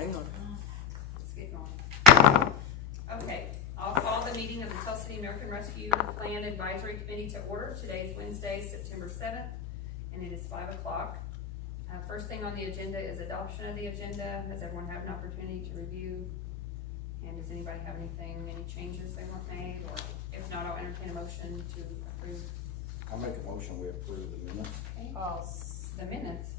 hang on. Let's get going. Okay, I'll call the meeting of the Tell City American Rescue Plan Advisory Committee to order. Today is Wednesday, September 7th, and it is 5 o'clock. First thing on the agenda is adoption of the agenda. Has everyone had an opportunity to review? And does anybody have anything, any changes they want made? Or if not, I'll entertain a motion to approve. I'll make a motion, we approve the minutes. Okay. The minutes.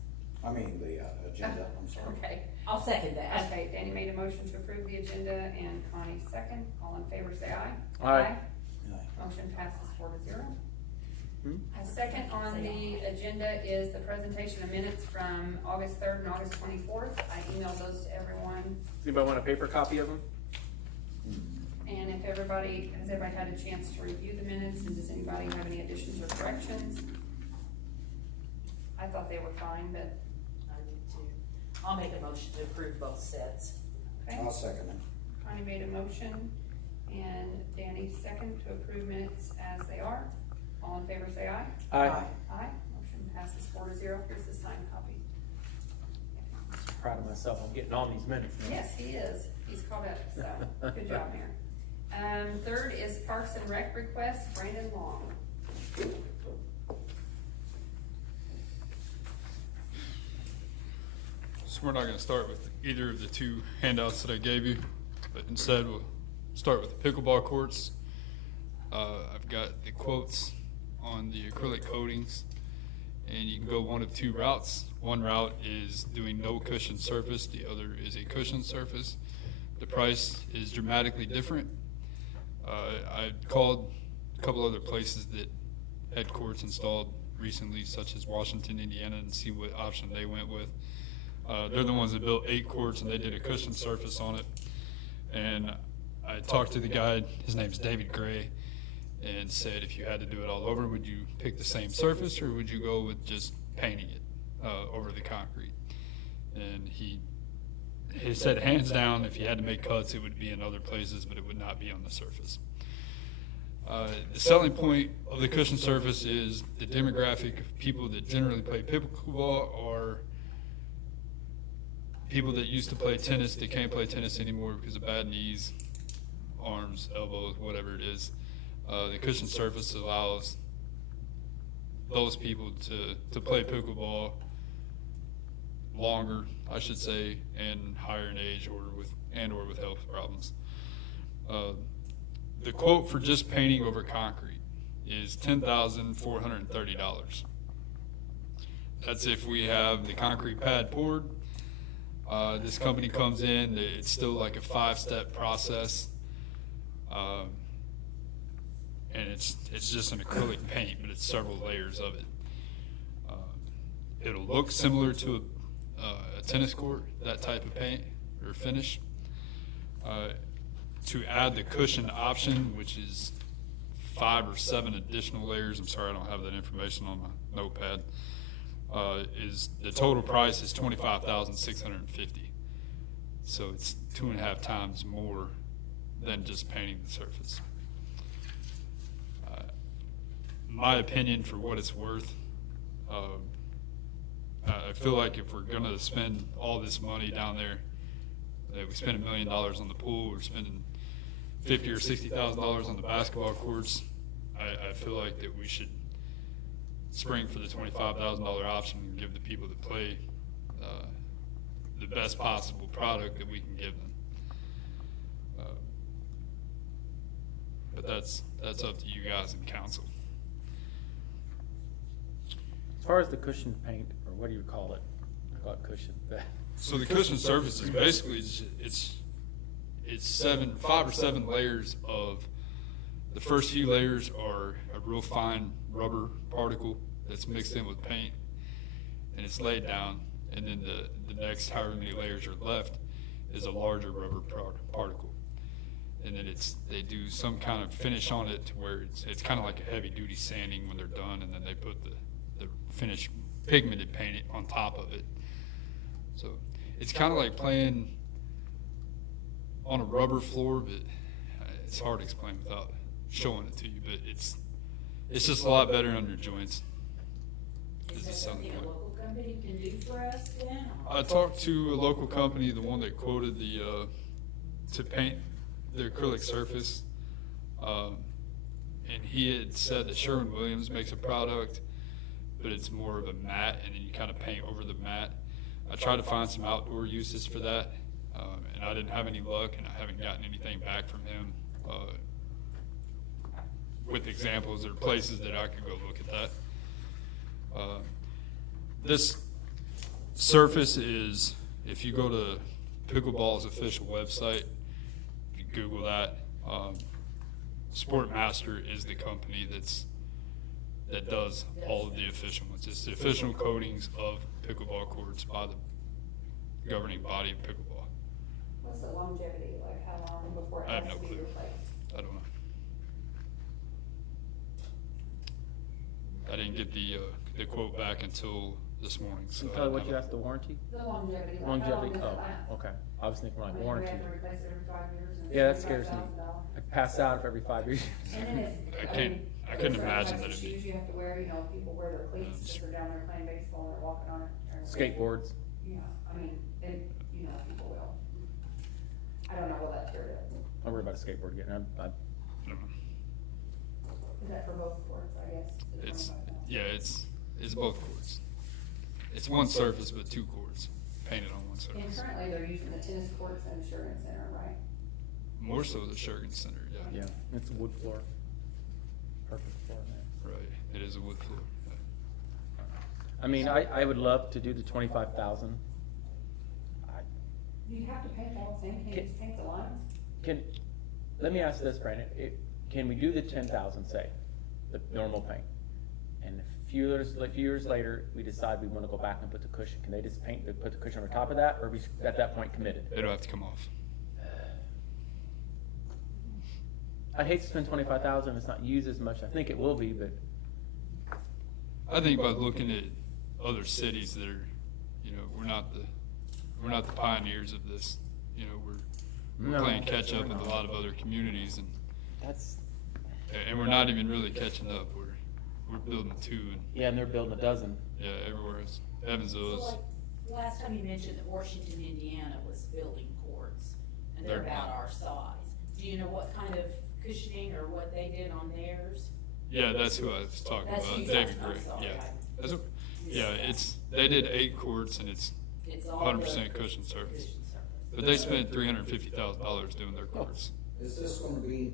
I mean, the agenda, I'm sorry. Okay. I'll second that. Okay, Danny made a motion to approve the agenda and Connie second. All in favor say aye. Aye. Motion passes 4-0. A second on the agenda is the presentation of minutes from August 3rd and August 24th. I emailed those to everyone. Anybody want a paper copy of them? And if has everybody had a chance to review the minutes, and does anybody have any additions or corrections? I thought they were fine, but. I do too. I'll make a motion to approve both sets. Okay. I'll second it. Connie made a motion, and Danny second to approve minutes as they are. All in favor say aye. Aye. Aye. Motion passes 4-0. Here's the signed copy. Proud of myself. I'm getting on these minutes now. Yes, he is. He's caught up, so good job, Mayor. Third is Parks and Rec request, Brandon Long. So we're not going to start with either of the two handouts that I gave you, but instead we'll start with the pickleball courts. I've got the quotes on the acrylic coatings, and you can go one of two routes. One route is doing no cushion surface, the other is a cushion surface. The price is dramatically different. I called a couple other places that had courts installed recently, such as Washington, Indiana, and see what option they went with. They're the ones that built 8 courts, and they did a cushion surface on it. And I talked to the guy, his name's David Gray, and said if you had to do it all over, would you pick the same surface, or would you go with just painting it over the concrete? And he said hands down, if you had to make cuts, it would be in other places, but it would not be on the surface. The selling point of the cushion surface is the demographic of people that generally play pickleball are people that used to play tennis that can't play tennis anymore because of bad knees, arms, elbows, whatever it is. The cushion surface allows those people to play pickleball longer, I should say, and higher in age or with health problems. The quote for just painting over concrete is $10,430. That's if we have the concrete pad poured. This company comes in, it's still like a 5-step process. And it's just an acrylic paint, but it's several layers of it. It'll look similar to a tennis court, that type of paint or finish. To add the cushion option, which is 5 or 7 additional layers, I'm sorry I don't have that information on my notepad, is the total price is $25,650. So it's 2.5 times more than just painting the surface. My opinion, for what it's worth, I feel like if we're going to spend all this money down there, that we spend $1 million on the pool, we're spending $50,000 or $60,000 on the basketball courts, I feel like that we should spring for the $25,000 option and give the people that play the best possible product that we can give them. But that's up to you guys in council. As far as the cushion paint, or what do you call it? I call it cushion. So the cushion surface is basically it's 5 or 7 layers of. The first few layers are a real fine rubber particle that's mixed in with paint, and it's laid down. And then the next however many layers are left is a larger rubber particle, and then they do some kind of finish on it to where it's kind of like a heavy duty sanding when they're done, and then they put the finished pigmented paint on top of it. So it's kind of like playing on a rubber floor, but it's hard to explain without showing it to you. But it's just a lot better on your joints. Is there something a local company can do for us then? I talked to a local company, the one that quoted the, to paint the acrylic surface. And he had said that Sherwin-Williams makes a product, but it's more of a matte, and then you kind of paint over the matte. I tried to find some outdoor uses for that, and I didn't have any luck, and I haven't gotten anything back from him with examples or places that I could go look at that. This surface is, if you go to Pickleball's official website, if you Google that, Sportmaster is the company that does all of the official ones. It's the official coatings of pickleball courts by the governing body of pickleball. What's the longevity, like how long before it I have has no to be clue. replaced? I don't know. I didn't get the quote back until this morning, so. Kelly, what'd you ask, the warranty? The longevity, like how long Longevity, does it oh, last? okay. I was thinking I like mean, warranty. we have to replace it every 5 years. And Yeah, that scares me. $25,000. I pass out for every 5 years. And then it's, I couldn't there's imagine certain that types of it'd be. shoes you have to wear, you know, people wear their cleats if they're down there playing baseball and they're walking on it. or- Skateboards. Yeah, I mean, you know, people will. I don't know what that period is. I worry about a skateboard getting, I don't know. Is that for both courts, I guess? the It's, 25,000? yeah, it's both courts. It's one surface, but two courts painted on one And surface. currently they're using the tennis courts and the Sherman Center, right? More so the Shergan Center, yeah. yeah, it's a wood floor. Perfect floor, man. Right, it is a wood floor. Yeah. I mean, I would love to do the 25,000. Do you have to paint the whole thing? Can you just paint the lines? Let me ask this, Brandon, can we do the 10,000, say, the normal paint? And a few years later, we decide we wanna go back and put the cushion, can they just put the cushion on top of that, or are we at that point committed? It'll have to come off. I'd hate to spend 25,000 if it's not used as much, I think it will be, but I think by looking at other cities that are, you know, we're not the pioneers of this. You know, we're No, playing catch up we're with a not. lot of other communities, that's, and we're not even really catching up. We're building two, and yeah, and they're building a dozen. yeah, everywhere else. So Evansville is. like, last time you mentioned that Washington, Indiana was building courts, and they're They're about not. our size. Do you know what kind of cushioning or what they did on theirs? Yeah, that's who I was talking That's about, you, David I'm Gray. sorry, Yeah, I- that's they did 8 courts, and it's It's all 100% the cushion surface. cushion surface. But they spent $350,000 doing their courts. Is this gonna be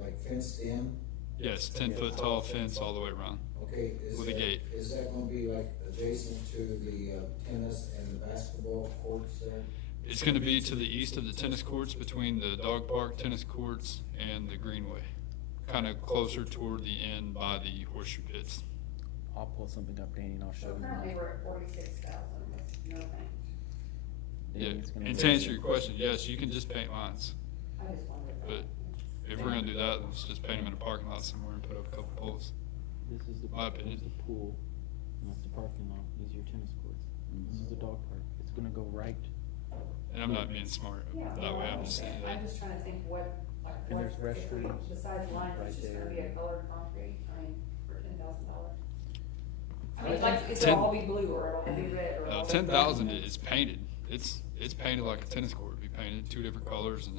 like fenced in? Yes, 10-foot tall fence all the way around. Okay, With a gate. Is that gonna be like adjacent to the tennis and the basketball courts there? It's going to be to the east of the tennis courts, between the dog park tennis courts and the greenway, kind of closer toward the end by the horseshoe pits. I'll pull something up, Danny, and I'll show So you. currently we're at 46,000 with no paint. Yeah, Danny's gonna and go- to answer your question, yes, you can just paint lines, I just wondered. but if we're going to do that, let's just paint them in a parking lot somewhere and put up a couple poles. This is the, My this opinion. is the pool, and that's the parking lot, these are your tennis courts. This is the dog park, it's gonna go right, And I'm not being smart Yeah, that way, well, I'm just saying I'm that. just trying to think what, like, And what, there's if we, restrooms besides lines, right it's just gonna there. be a colored concrete, I mean, for $10,000. I mean, think like, it'll 10 all be blue, or it'll all be red, or. it'll all be 10,000 green. is painted. It's painted like a tennis court would be painted, 2 different colors, and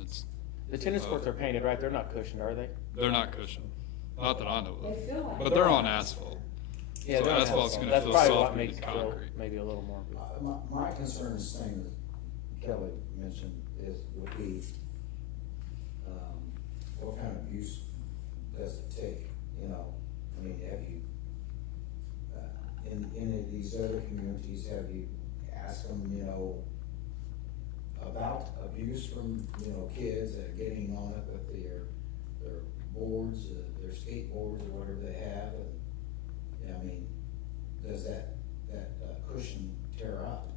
the tennis courts are painted, right, they're not cushioned, are they? they're not cushioned. Not that I know They of. feel like. But they're on asphalt. Yeah, So they're not asphalt's asphalt. gonna That's feel probably what softer makes than it feel concrete. maybe a little more. My concern is the same as Kelly mentioned, would be, what kind of use does it take, you know? I mean, have you, in any of these other communities, have you asked them, you know, about abuse from, you know, kids that are getting on it with their boards, their skateboards or whatever they have, and, yeah, I mean, does that cushion tear up?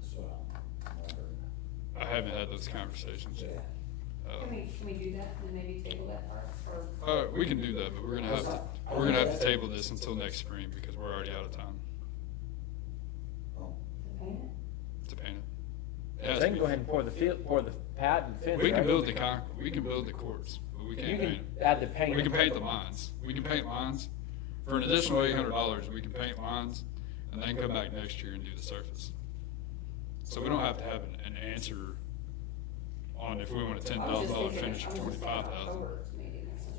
That's what I'm wondering. I haven't had those conversations yet. Can we do that, and maybe table that part, or? We can do that, but we're gonna have to table this until next spring because we're already out of time Oh, To paint it? to paint it. It has They to can be- go ahead and pour the pad and fence, We can right? build we can build the courts, but we You can't can paint them. add the paint. We can paint the lines. We can paint lines. For an additional $800, we can paint lines. and then come back next year and do the surface. So we don't have to have an answer on if we want a $10,000 finish or 25,000.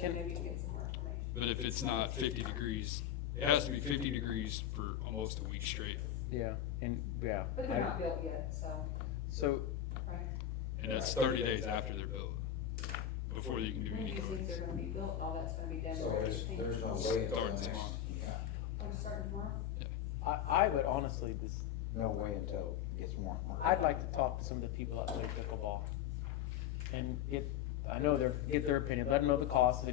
Maybe you can get some more information. But if it's not 50 degrees, it has to be 50 degrees for almost a week straight. Yeah, and, yeah. But they're not built yet, so, So, right? And that's 30 days after they're built, before you can do When any do you think coatings. they're gonna be built, all that's gonna be done? So by there's 18? no way until Starting next, tomorrow. yeah, I'm starting tomorrow? I would honestly, no way until it gets warm. I'd like to talk to some of the people that play pickleball and get their opinion, let them know the cost.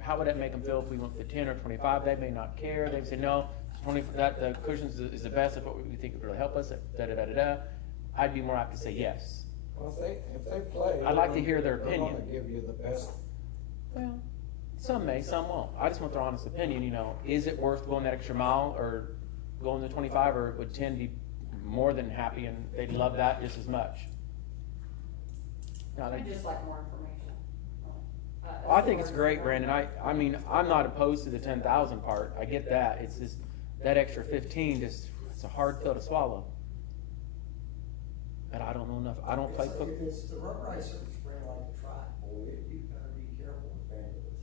How would that make them feel if we went with the 10 or 25? They may not care. They say, no, 20, the cushions is the best, if what we think would really help us, da-da-da-da-da. I'd be more apt to say yes. Well, if they play. I'd like to hear their They're opinion. gonna give you the best. Well, some may, some won't. I just want their honest opinion, is it worth going that extra mile or going to 25, or would 10 be more than happy and they'd love that just as much? No, I'd just like more information. I think it's great, Brandon. I mean, I'm not opposed to the 10,000 part. I get that. It's just that extra 15, it's a hard pill to swallow. But I don't know enough. I don't play football. It's the rubberized surface spray like a track, boy, you gotta be careful with vandalism.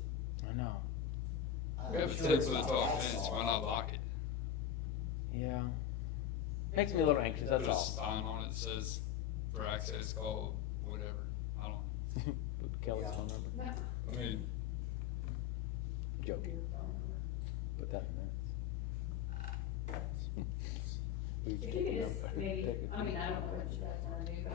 I know. We have a 10-foot tall fence, why not lock it? Yeah. Makes me a little anxious, that's Put a all. sign on it that says, for access call, whatever, I don't, Kelly's phone number. No. I mean, Joking. Put that in If you could just maybe, I mean, I don't know what you guys wanna do, but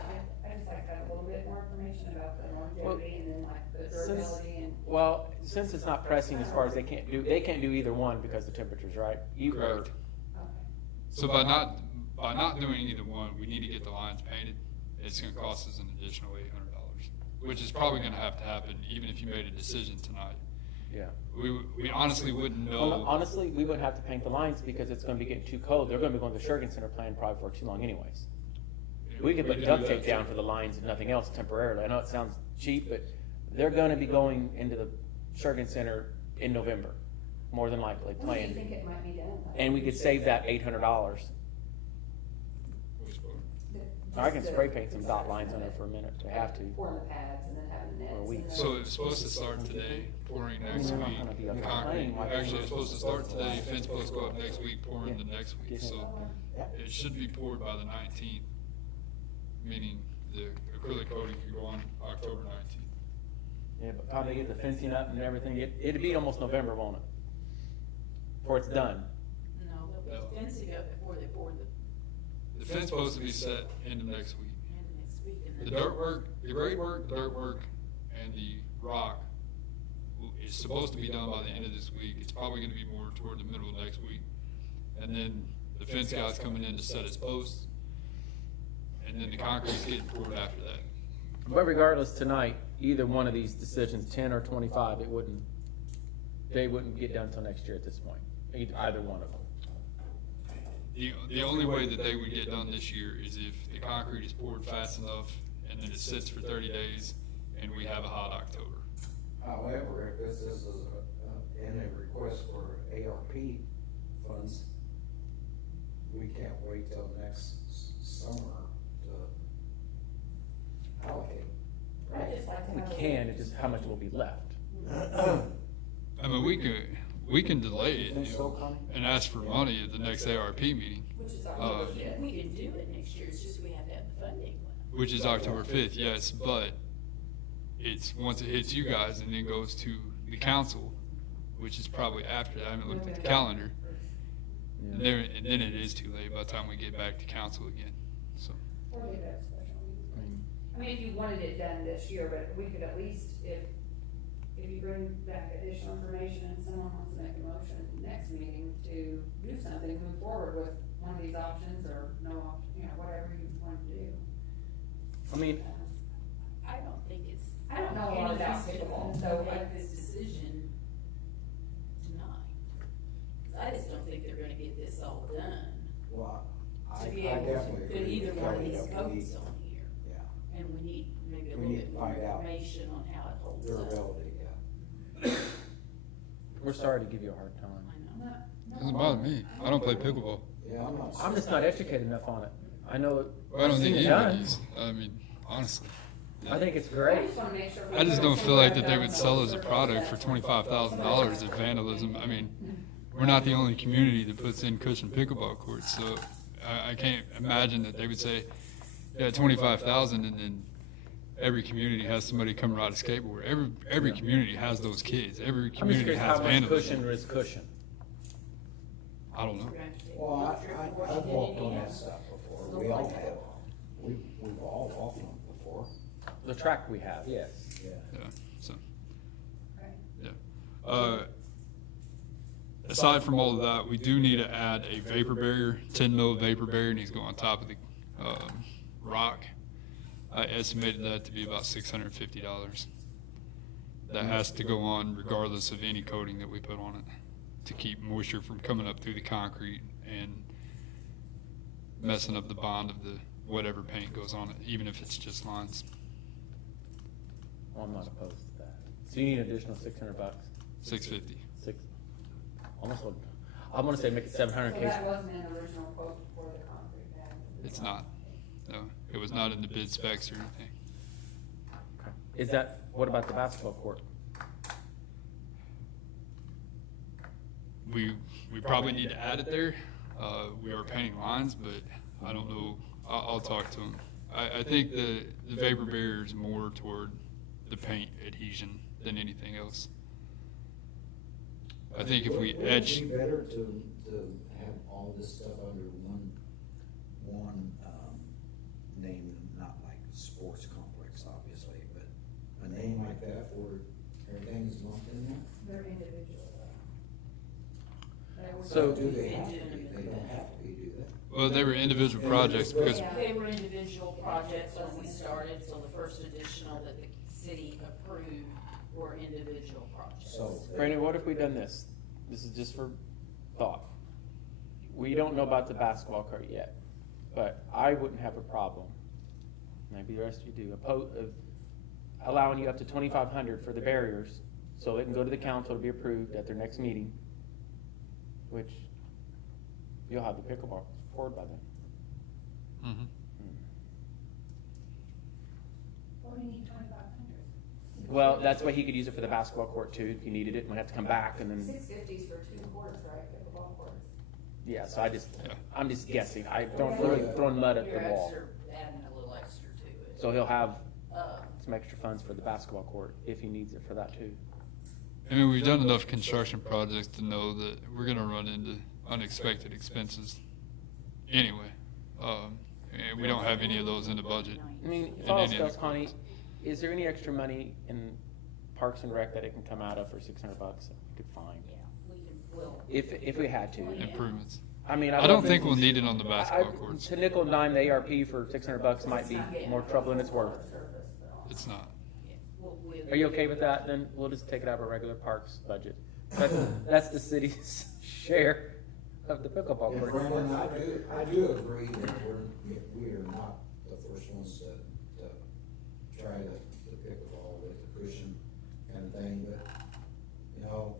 I just like to have a little bit more information about the longevity and then like the durability and. Well, since it's not pressing as far as they can't do either one because of temperatures, right? correct. Okay. So by not doing either one, we need to get the lines painted. It's gonna cost us an additional $800, which is probably gonna have to happen even if you made a decision tonight. Yeah. We honestly wouldn't Well, know. honestly, we wouldn't have to paint the lines because it's gonna be getting too cold. They're gonna be going to the Shergan Center plan probably for too long anyways. We could put do duct that tape too. down for the lines and nothing else temporarily. I know it sounds cheap, but they're gonna be going into the Shergan Center in November, more than likely, When do you think planned. it might be done? And we could save that $800. Which part? I can spray paint some dot lines on there for a minute if I have to. Pouring the pads and then having the nets. Or a week. and then- So it's supposed to start today, pouring next We're not week, gonna be up concrete. playing like Actually, that. it's supposed to start today, fence supposed to go up next week, pouring the next week, so it should be poured by the 19th. Meaning the acrylic coating could go on October 19th. Yeah, but probably get the fencing up and everything. It'd be almost November, won't it? Before it's done. No, they'll be fencing up before they pour the The fence supposed to be set end of next week. end of next week and The then. dirt work, the grade work, dirt work, and the rock is supposed to be done by the end of this week. It's probably gonna be more toward the middle of next week. And then the fence guy's coming in to set his posts. And then the concrete's getting poured after that. But regardless, tonight, either one of these decisions, 10 or 25, they wouldn't get done until next year at this point. Either one of them. The only way that they would get done this year is if the concrete is poured fast enough and then it sits for 30 days and we have a hot October. However, if this is in a request for ARP funds, we can't wait till next summer to allocate. I'd just like to We have a- can, it's just how much will be left. I mean, we can delay it Think so, Connie? and ask for money at the next ARP meeting, Which is Uh, October 5th. We can do it next year, it's just we have to have the funding left. which is October 5th, yes, but it's once it hits you guys and then goes to the council, which is probably after that. I haven't looked at the calendar. And then it is too late by the time we get back to council again, so. Or we could have a special meeting. I mean, if you wanted it done this year, but we could at least, if you bring back additional information and someone wants to make a motion next meeting to do something, move forward with one of these options or no option, whatever you want to do. I mean, I don't think it's. I don't know a lot about any use pickleball, to so make this decision tonight. 'Cause I just don't think they're gonna get this all done. Well, I To be able definitely to agree. put either with one of Kelly these that we need- coats on here. Yeah, And we need maybe a We little need bit to more find out. information on how it holds up. durability, yeah. we're sorry to give you a hard time. I know. No, Doesn't bother me. I don't play pickleball. Yeah, I'm not. I'm just not educated enough on it. I know, I don't I've seen think it done. anybody's. I mean, honestly. I think it's I great. just wanna make sure. I just don't feel like that they would sell as a product for $25,000 of vandalism. I mean, we're not the only community that puts in cushion pickleball courts, so I can't imagine that they would say, yeah, 25,000, and then every community has somebody come ride a skateboard. Every community has those kids. Every I'm just community curious has how much vandalism. cushion is cushion. I don't know. Well, I've walked on that stuff before. We all have. We've all walked on it before. The track we have, yes. Yeah. Yeah. So. Right. Yeah. Aside from all of that, we do need to add a vapor barrier, 10 mil vapor barrier, needs to go on top of the rock. I estimated that to be about $650. That has to go on regardless of any coating that we put on it to keep moisture from coming up through the concrete and messing up the bond of the whatever paint goes on it, even if it's just lines. Well, I'm not opposed to that. So you need an additional $600? $650. Almost, I'm gonna say make it 700 So in case. that wasn't an original quote for the concrete pad? It's not. No, it was not in the bid specs or anything. Okay. Is that, what about the basketball court? We probably need to add it there. We are painting lines, but I don't know. I'll talk to him. I think the vapor barrier is more toward the paint adhesion than anything else. I think if we Wouldn't etch, it be better to have all this stuff under one name, not like sports complex, obviously, but a name like that where everything's lumped in there? They're individual though. They were- So- Do they have to be? They don't have to be, do they? well, they were individual projects because Yeah. They were individual projects when we started, so the first additional that the city approved were individual projects. So. Brandon, what if we done this? This is just for thought. We don't know about the basketball court yet, but I wouldn't have a problem, maybe the rest of you do, of allowing you up to 2,500 for the barriers, so it can go to the council to be approved at their next meeting, which you'll have the pickleball court by then. Mhm. What do you need 2,500? Well, that's why he could use it for the basketball court too, if he needed it, and we have to come back and then, 650s for 2 courts, right, pickleball courts? yeah, so Yeah. I'm just guessing, I don't really throwing mud at the You're wall. extra, adding a little extra to it. So he'll have Uh, some extra funds for the basketball court if he needs it for that too. I mean, we've done enough construction projects to know that we're gonna run into unexpected expenses anyway. And we don't have any of those in the budget. I mean, if And all else any of fails, the Connie, quotes. is there any extra money in Parks and Rec that it can come out of for $600 that we could find? yeah, we'll. If we had to. Improvements. I mean, I don't think we'll need it on the basketball I- courts. To nickel and dime the ARP for $600 might be more trouble than it's worth. It's not. Yeah, we'll. Are you okay with that? Then we'll just take it out of our regular parks budget. That's the city's share of the pickleball And court. Brandon, I do agree that we are not the first ones to try the pickleball with the cushion kind of thing, but, you know,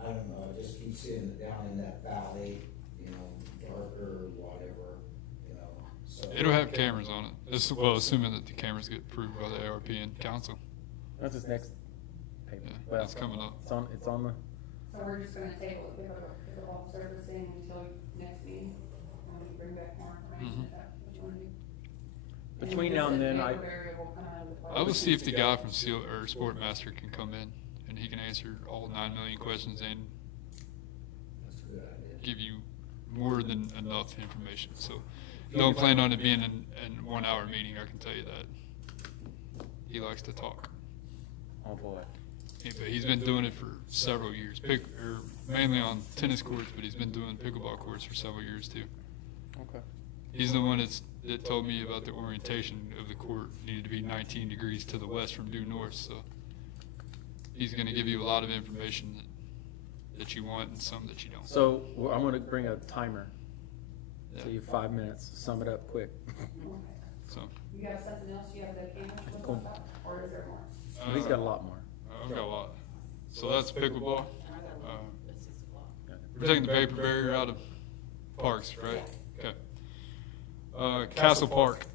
I don't know, I just keep seeing it down in that valley, you know, darker or whatever, you know, so. It'll have cameras on it. Well, assuming that the cameras get approved by the ARP and council. That's his next paper. Yeah, Well, that's coming up. It's on the, So we're just gonna table the pickleball servicing until next meeting, and we can bring back more information, Mhm. is that what you wanna do? between now and then, the vapor will come out of the I will see if the guy from Sportmaster can come in and he can answer all 9 million questions and That's a good idea. give you more than enough information. So don't plan on it being in 1 hour meeting, I can tell you that. He likes to talk. oh boy. But he's been doing it for several years, mainly on tennis courts, but he's been doing pickleball courts for several years too. Okay. He's the one that told me about the orientation of the court needed to be 19 degrees to the west from due north, so he's gonna give you a lot of information that you want and some that you don't. So I'm gonna bring a timer. So Yeah. you have 5 minutes, sum it up quick. So, You have something else you have the cameras to Cool. look about, or is there more? uh, He's got a lot more. I've got a lot. So that's pickleball. And I got a little, it's 6 o'clock. We're taking the vapor barrier out of parks, right? Okay. Castle Park.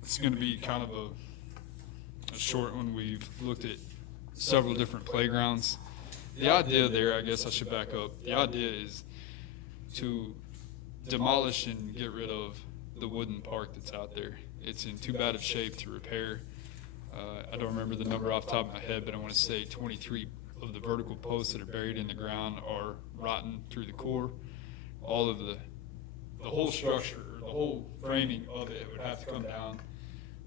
It's gonna be kind of a short one. We've looked at several different playgrounds. The idea there, I guess I should back up. The idea is to demolish and get rid of the wooden park that's out there. It's in too bad of shape to repair. I don't remember the number off the top of my head, but I want to say 23 of the vertical posts that are buried in the ground are rotten through the core. All of the whole structure, or the whole framing of it would have to come down,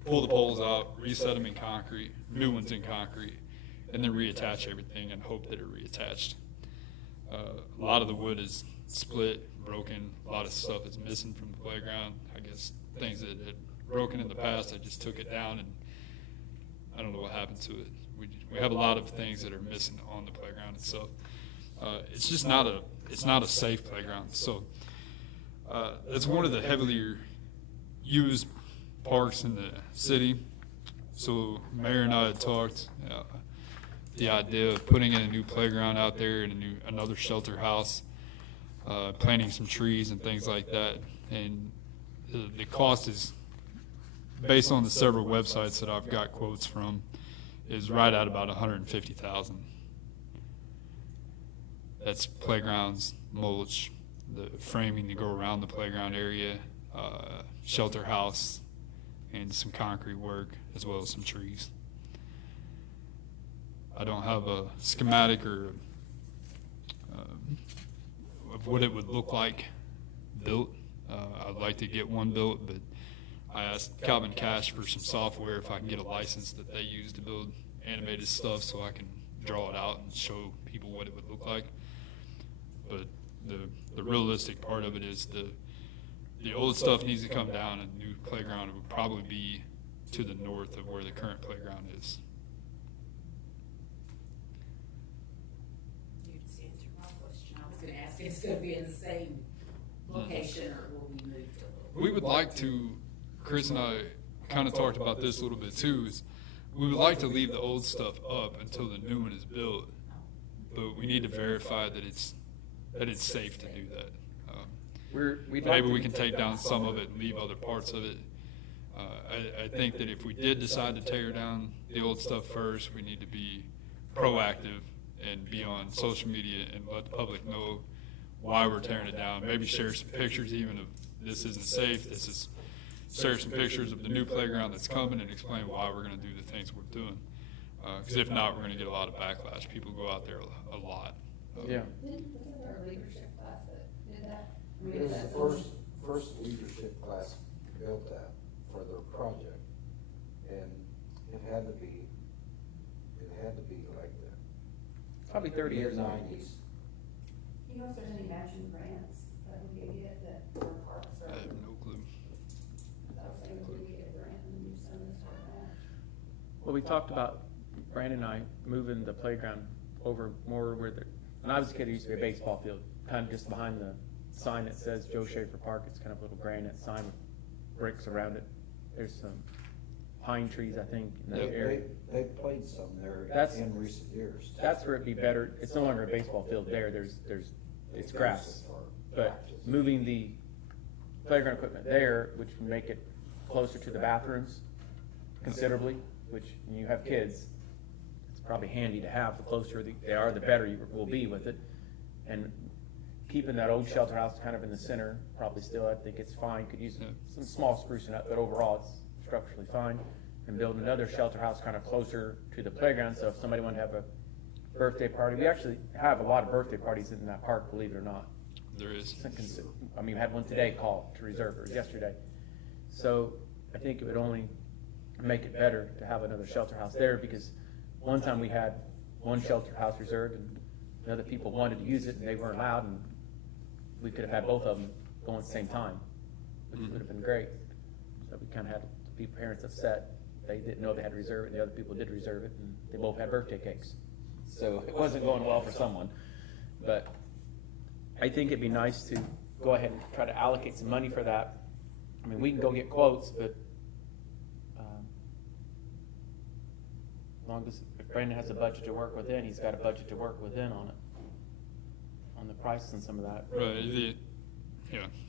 pull the poles out, reset them in concrete, new ones in concrete, and then reattach everything and hope that it reattached. A lot of the wood is split, broken. A lot of stuff is missing from the playground. I guess things that had broken in the past, I just took it down, and I don't know what happened to it. We have a lot of things that are missing on the playground itself. It's just not a safe playground. So it's one of the heavily used parks in the city. So Mayor and I had talked the idea of putting in a new playground out there and another shelter house, planting some trees and things like that. And the cost is, based on the several websites that I've got quotes from, is right at about $150,000. That's playgrounds, mulch, the framing to go around the playground area, shelter house, and some concrete work, as well as some trees. I don't have a schematic or of what it would look like built. I'd like to get one built, but I asked Calvin Cash for some software if I can get a license that they use to build animated stuff so I can draw it out and show people what it would look like. But the realistic part of it is the old stuff needs to come down, and the new playground would probably be to the north of where the current playground is. You just answered my question. I was gonna ask if it's gonna be in the same location or will we move to a little? We would like to, Chris and I kind of talked about this a little bit too, is we would like to leave the old stuff up until the new one is built, but we need to verify that it's safe to do that. Maybe we can take down some of it and leave other parts of it. I think that if we did decide to tear down the old stuff first, we need to be proactive and be on social media and let the public know why we're tearing it down. Maybe share some pictures even of this isn't safe. Share some pictures of the new playground that's coming and explain why we're going to do the things we're doing. Because if not, we're going to get a lot of backlash. People go out there a lot. Yeah. Wasn't there a leadership class that did that? I mean, It was is the that- first leadership class built that for their project, and it had to be like the Probably 30 years old. mid-90s. You know if there's any matching grants that we could get that for parks or? I have no clue. I was thinking we could get a grant and use some of this for that. Well, we talked about, Brandon and I, moving the playground over more where when I was a kid, there used to be a baseball field, kind of just behind the sign that says Joe Schaefer Park. It's kind of a little granite sign with bricks around it. There's some pine trees, I think, in that area. They played some there That's- in recent years. That's where it'd be better. It's no longer a baseball field there. It's grass. But moving the playground equipment there, which would make it closer to the bathrooms considerably, which when you have kids, it's probably handy to have. The closer they are, the better you will be with it. And keeping that old shelter house kind of in the center, probably still, I think it's fine. Could use some small sprucing up, but overall it's structurally fine. And build another shelter house kind of closer to the playground, so if somebody wanted to have a birthday party, we actually have a lot of birthday parties in that park, believe it or not. There is. I mean, we had one today called to reserve, or yesterday. So I think it would only make it better to have another shelter house there, because one time we had one shelter house reserved and the other people wanted to use it and they weren't allowed, and we could have had both of them going at the same time, which would have been great. So we kind of had the parents upset. They didn't know they had to reserve it, and the other people did reserve it, and they both had birthday cakes. So it wasn't going well for someone. But I think it'd be nice to go ahead and try to allocate some money for that. I mean, we can go get quotes, but as long as if Brandon has a budget to work within, he's got a budget to work within on it. on the price and some of that. Right.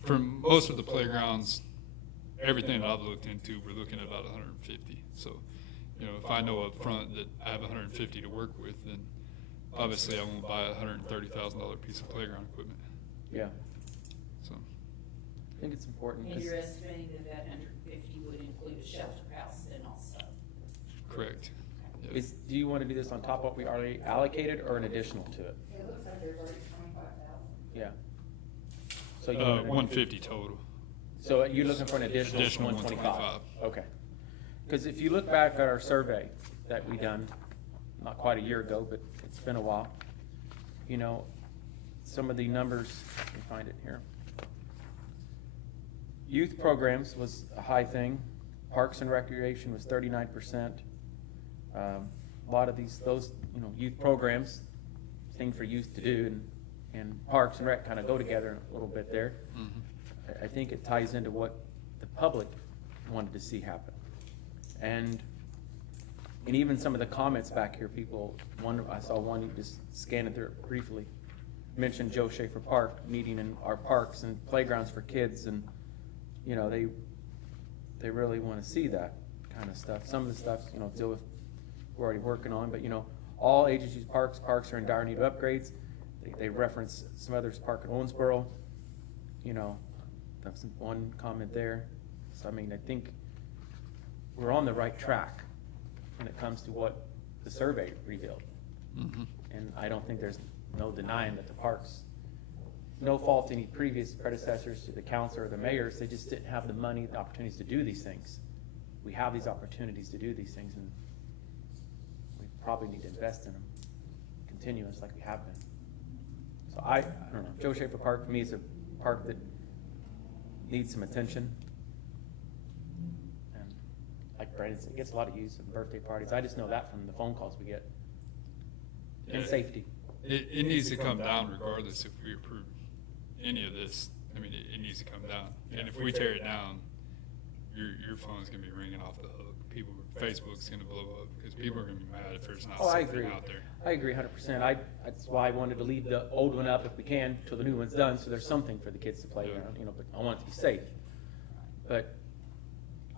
For most of the playgrounds, everything that I've looked into, we're looking at about 150. So, if I know up front that I have 150 to work with, then obviously I won't buy a $130,000 piece of playground equipment. Yeah, So, I think it's important. And 'cause- you're estimating that 150 would include a shelter house and also. correct. Yeah. Do you want to do this on top of what we already allocated or an additional to it? It looks like there's already 25,000. Yeah. So you 150 total. So you're looking for an additional Additional 125? Okay. Because if you look back at our survey that we done, not quite a year ago, but it's been a while, some of the numbers, let me find it here. Youth programs was a high thing. Parks and recreation was 39%. A lot of those youth programs, thing for youth to do, and parks and rec kind of go together a little bit there. I think it ties into what the public wanted to see happen. And even some of the comments back here, I saw one, you just scanning through it briefly, mentioned Joe Schaefer Park meeting in our parks and playgrounds for kids, and, they really want to see that kind of stuff. Some of the stuff, deal with, we're already working on, but, all ages use parks. Parks are in dire need of upgrades. They reference some others, park in Owensboro, that's one comment there. So, I think we're on the right track when it comes to what the survey revealed. And I don't think there's no denying that the parks, no fault to any previous predecessors, to the council or the mayors, they just didn't have the money, the opportunities to do these things. We have these opportunities to do these things, and we probably need to invest in them continuous like we have been. So I don't know, Joe Schaefer Park for me is a park that needs some attention. And like Brandon said, it gets a lot of use in birthday parties. I just know that from the phone calls we get. And Yeah. safety. It needs to come down regardless if we approve any of this. It needs to come down. And if we tear it down, your phone's gonna be ringing off the hook. Facebook's gonna blow up because people are gonna be mad if there's not Oh, I something agree. out there. I agree 100%. That's why I wanted to leave the old one up if we can till the new one's done, so there's something for the kids to play Yeah. around, but I want it to be safe. But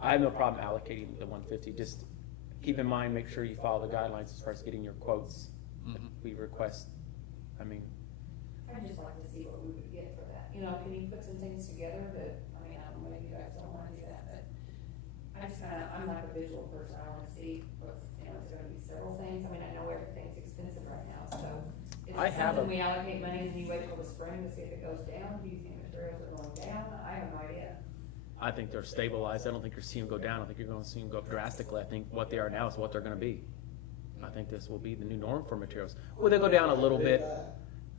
I have no problem allocating the 150. Just keep in mind, make sure you follow the guidelines as far as getting your quotes that we request. I'd just like to see what we would get for that. Can you put some things together that, I don't know, maybe you guys don't wanna do that, but I'm like a visual person. I wanna see what's, it's gonna be several things. I know everything's expensive right now, so. Is I it have something we allocate money and then you wait till the spring to see if it goes down? Do you think materials are going down? I have no idea. I think they're stabilized. I don't think you're seeing them go down. I think you're gonna see them go up drastically. I think what they are now is what they're gonna be. I think this will be the new norm for materials. Will they go down a little bit?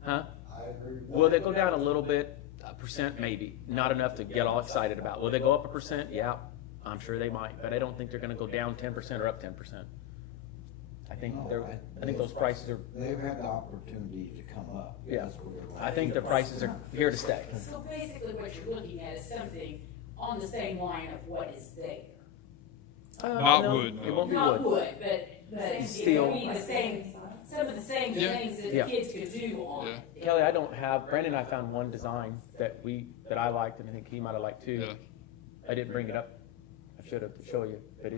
Huh? I agree with that. Will they go down a little bit? A percent maybe, not enough to get all excited about. Will they go up a percent? Yeah, I'm sure they might, but I don't think they're gonna go down 10% or up 10%. I think those prices are, They've had the opportunity to come up. yeah, That's where they're I think the prices are here to stay. So basically what you're looking at is something on the same line of what is there. Not No, wood, no. It won't be Not wood. wood, but it Steel. would be the same, some of the same Yeah. things that Yeah. the kids could do on Yeah. it. Kelly, I don't have, Brandon and I found one design that I liked, and I think he might have liked too. Yeah. I didn't bring it up. I should have to show you, but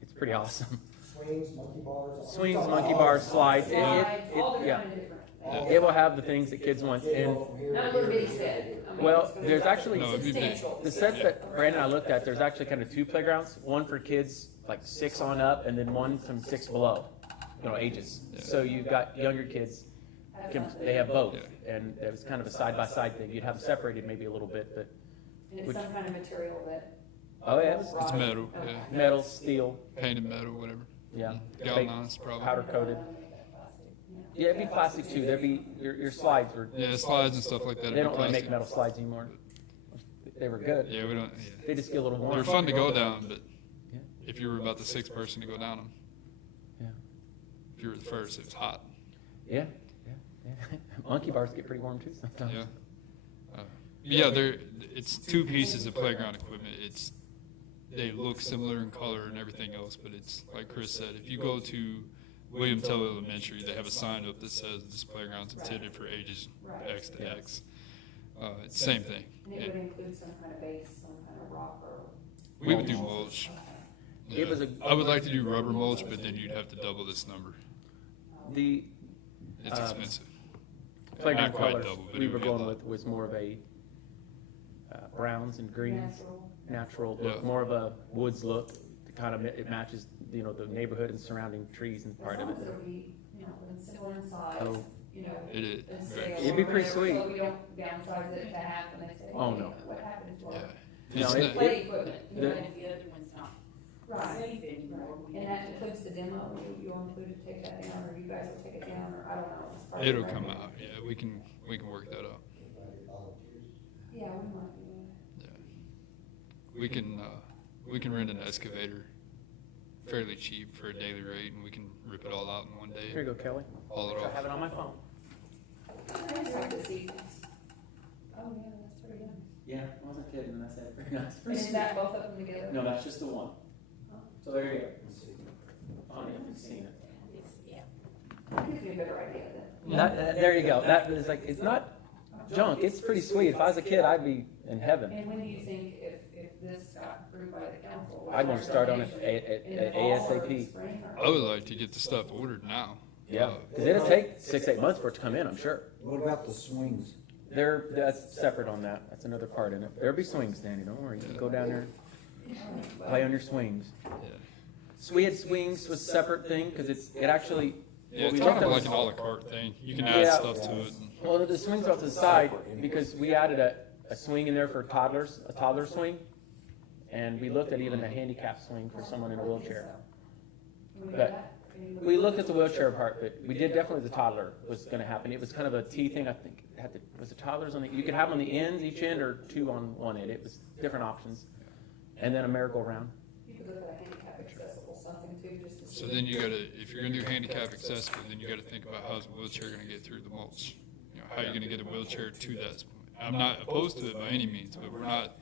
it's pretty awesome. Swings, monkey bars. Swings, monkey bars, slides. Slides, all the Yeah. kind of different. It will have the things that kids want. And Not a little bitty set. well, there's actually No, it'd be big. Substantial. the sets that Brandon and I looked at. There's actually kind of two playgrounds. One for kids like 6 on up, and then one from 6 below. Ages. Yeah. So you've got younger kids. They have both, Yeah. and it was kind of a side by side thing. You'd have them separated maybe a little bit, but And it's some kind of material that. oh yeah, It's metal, Okay. yeah. metal, steel, Painted metal, whatever. yeah, Galvanized, probably. powder coated. Yeah, it'd be plastic too. There'd be your slides were. Yeah, slides and stuff like that. They would don't be really make plastic. metal slides anymore. They were good. Yeah, we don't. They just get a little warm. They're fun to go down, but Yeah. if you were about the 6th person to go down them, Yeah. if you were the first, it was hot. Yeah. Monkey bars get pretty warm too sometimes. Yeah. Yeah, it's two pieces of playground equipment. They look similar in color and everything else, but it's like Chris said. If you go to William Tell Elementary, they have a sign up that says this playground's intended for ages Right. X to X. It's the same thing. And it would include some kind of base, some kind of rock or. We would do mulch. It was I would like to do rubber mulch, but then you'd have to double this number. The It's expensive. playground Not quite colors double, but we it were would be a going lot. with was more of a browns and greens, natural look, Yeah. more of a woods look. To kind of it matches, you know, the neighborhood and surrounding trees and part of it. It'll be, you know, and similar in size, Oh. you know. It is. and Very scale It'd be or pretty whatever, sweet. So we don't downsize it to half and they say, Oh, hey, no. what happened to our Yeah. No, It's it- not- play equipment? You know, if the other one's not Right. safe anymore. we And need that to- includes the demo, you'll include it, take that down, or you guys will take it down, or I don't know. It's part of It'll the come revenue. out. Yeah, we can work that out. Anybody volunteers? Yeah, we might do Yeah. We can rent an excavator fairly cheap for a daily rate, and we can rip it all out in one day. Here you go, Kelly. Haul it I have off. it on my phone. that. I just like to see things. Oh, yeah, that's pretty nice. Yeah, I wasn't kidding. I said very nice. And is that both of them together? No, that's just the one. So there you go. I don't know if you've seen it. It's- Yeah. That gives me a better idea then. There you go. That is like, it's not junk. It's pretty sweet. If I was a kid, I'd be in heaven. And when do you think if this got approved by the council? I'd want to start on it In the fall or the ASAP. spring, or- I would like to get the stuff ordered now. Yeah, because it'll take 6-8 months for it to come in, I'm sure. What about the swings? That's separate on that. That's another part in it. There'll be swings, Danny, don't worry. You can go down there, play on your swings. Yeah. So we had swings was a separate thing, because it actually, Yeah, what we it's looked kind at of was. like an a la carte thing. You can add Yeah. stuff to it. Well, the swings off to the side, because we added a swing in there for toddlers, a toddler swing. And we looked at even a handicap swing for someone in a wheelchair. Can we do But that? Can you look we at looked at the wheelchair part, but we did definitely the toddler was gonna happen. It was kind of a T thing, I think. It had was the toddlers on the, you could have them on the ends, each end, or 2 on one end. It was different options. And then a merry-go-round. You could look at a handicap accessible something too, just to see. So then you gotta, if you're gonna do handicap accessible, then you gotta think about how's a wheelchair gonna get through the mulch. You know, how you're gonna get a wheelchair to that point. I'm not opposed to it by any means, but we're not,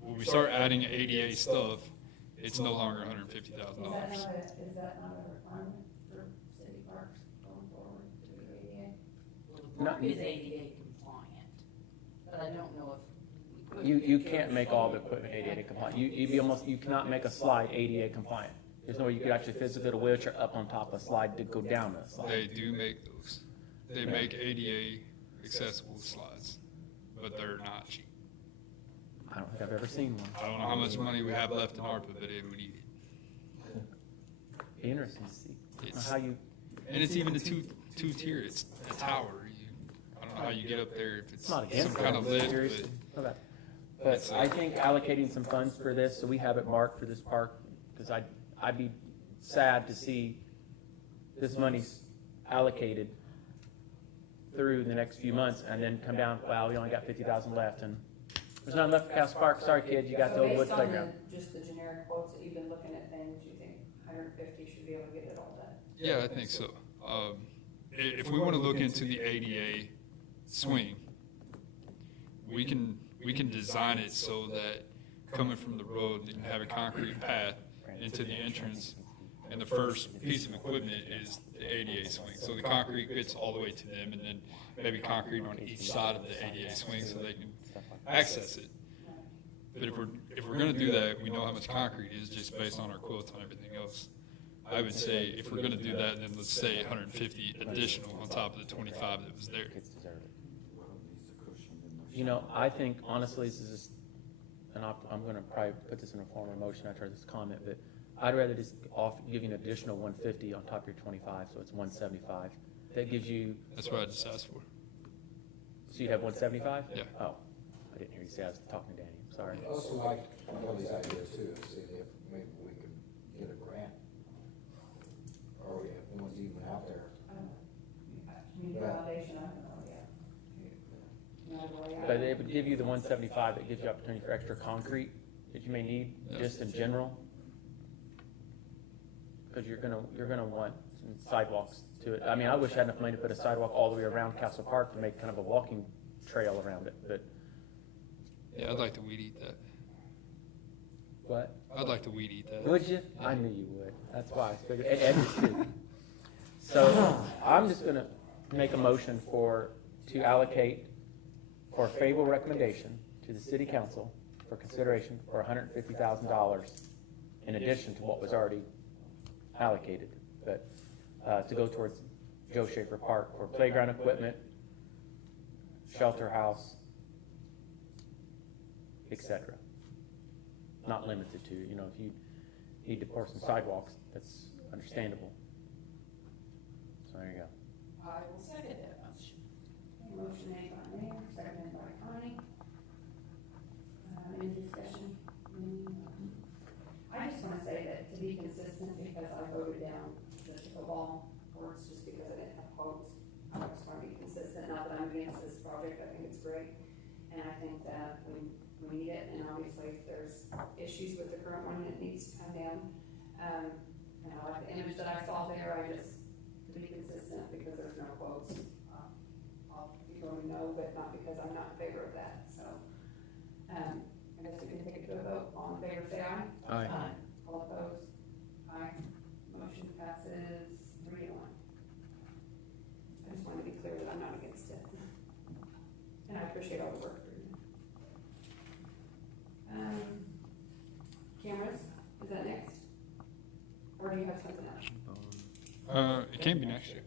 when we start adding ADA stuff, it's no longer $150,000. Is that not a requirement for city parks going forward to do ADA? Well, the park is ADA compliant, but I don't know if. You can't make all the equipment ADA compliant. You'd be almost, you cannot make a slide ADA compliant. There's no way you could actually physically get a wheelchair up on top of a slide to go down a slide. They do make those. They make ADA accessible slides, but they're not cheap. I don't think I've ever seen one. I don't know how much money we have left in ARPA, but it would eat it. Be interesting to see It's- how you. And it's even a two-tier, it's a tower. I don't know how you get up there if it's It's not some against kind it, of but lift, seriously. Okay. But I think allocating some funds for this, so we have it marked for this park, because I'd be sad to see this money's allocated through the next few months and then come down, wow, we only got 50,000 left, and there's none left for Castle Park. Sorry, kids, you got the old wood playground. So based on just the generic quotes that you've been looking at things, you think 150 should be able to get it all done? Yeah, I think so. If we want to look into the ADA swing, we can design it so that coming from the road, you can have a concrete path into the entrance, and the first piece of equipment is the ADA swing. So the concrete gets all the way to them, and then maybe concrete on each side of the ADA swing so they can access it. But if we're going to do that, we know how much concrete is just based on our quotes and everything else. I would say if we're going to do that, then let's say 150 additional on top of the 25 that was there. You know, I think honestly, this is just I'm gonna probably put this in a form of motion after this comment, but I'd rather just give you an additional 150 on top of your 25, so it's 175. That gives you, That's what I just asked for. so you have 175? Yeah. Oh, I didn't hear you say, I was talking to Danny, I'm sorry. I also like Kelly's idea too, see if maybe we could get a grant. Or if anyone's even out there. Community foundation, I don't know, But it would give you the 175, that gives you opportunity for extra concrete that you may need, just in general. Because you're gonna want some sidewalks to it. I mean, I wish I had enough money to put a sidewalk all the way around Castle Park to make kind of a walking trail around it, but. Yeah, I'd like to weed eat that. What? I'd like to weed eat that. Would you? I knew you would. That's why I figured, and Edwards too. So I'm just gonna make a motion to allocate for a favorable recommendation to the city council for consideration for $150,000 in addition to what was already allocated, but, to go towards Joe Schaefer Park for playground equipment, shelter house, etc. Not limited to, you know, if you need to pour some sidewalks, that's understandable. So there you go. I will second that motion. Motion made by Mayor, seconded by Connie. Any discussion? I just wanna say that to be consistent, because I voted down the pickleball courts just because I didn't have quotes. I just wanna be consistent, not that I'm against this project, I think it's great. And I think that we need it, and obviously if there's issues with the current one, it needs to come down. And I like the image that I saw there, I just, to be consistent, because there's no quotes. I'll be voting no, but not because I'm not in favor of that, so. I guess we can take it to a vote. All in favor, say aye. Aye. All opposed? Aye. Motion passes 3-1. I just want to be clear that I'm not against it. And I appreciate all the work for you. Cameras, is that next? Or do you have something else? It can be next year.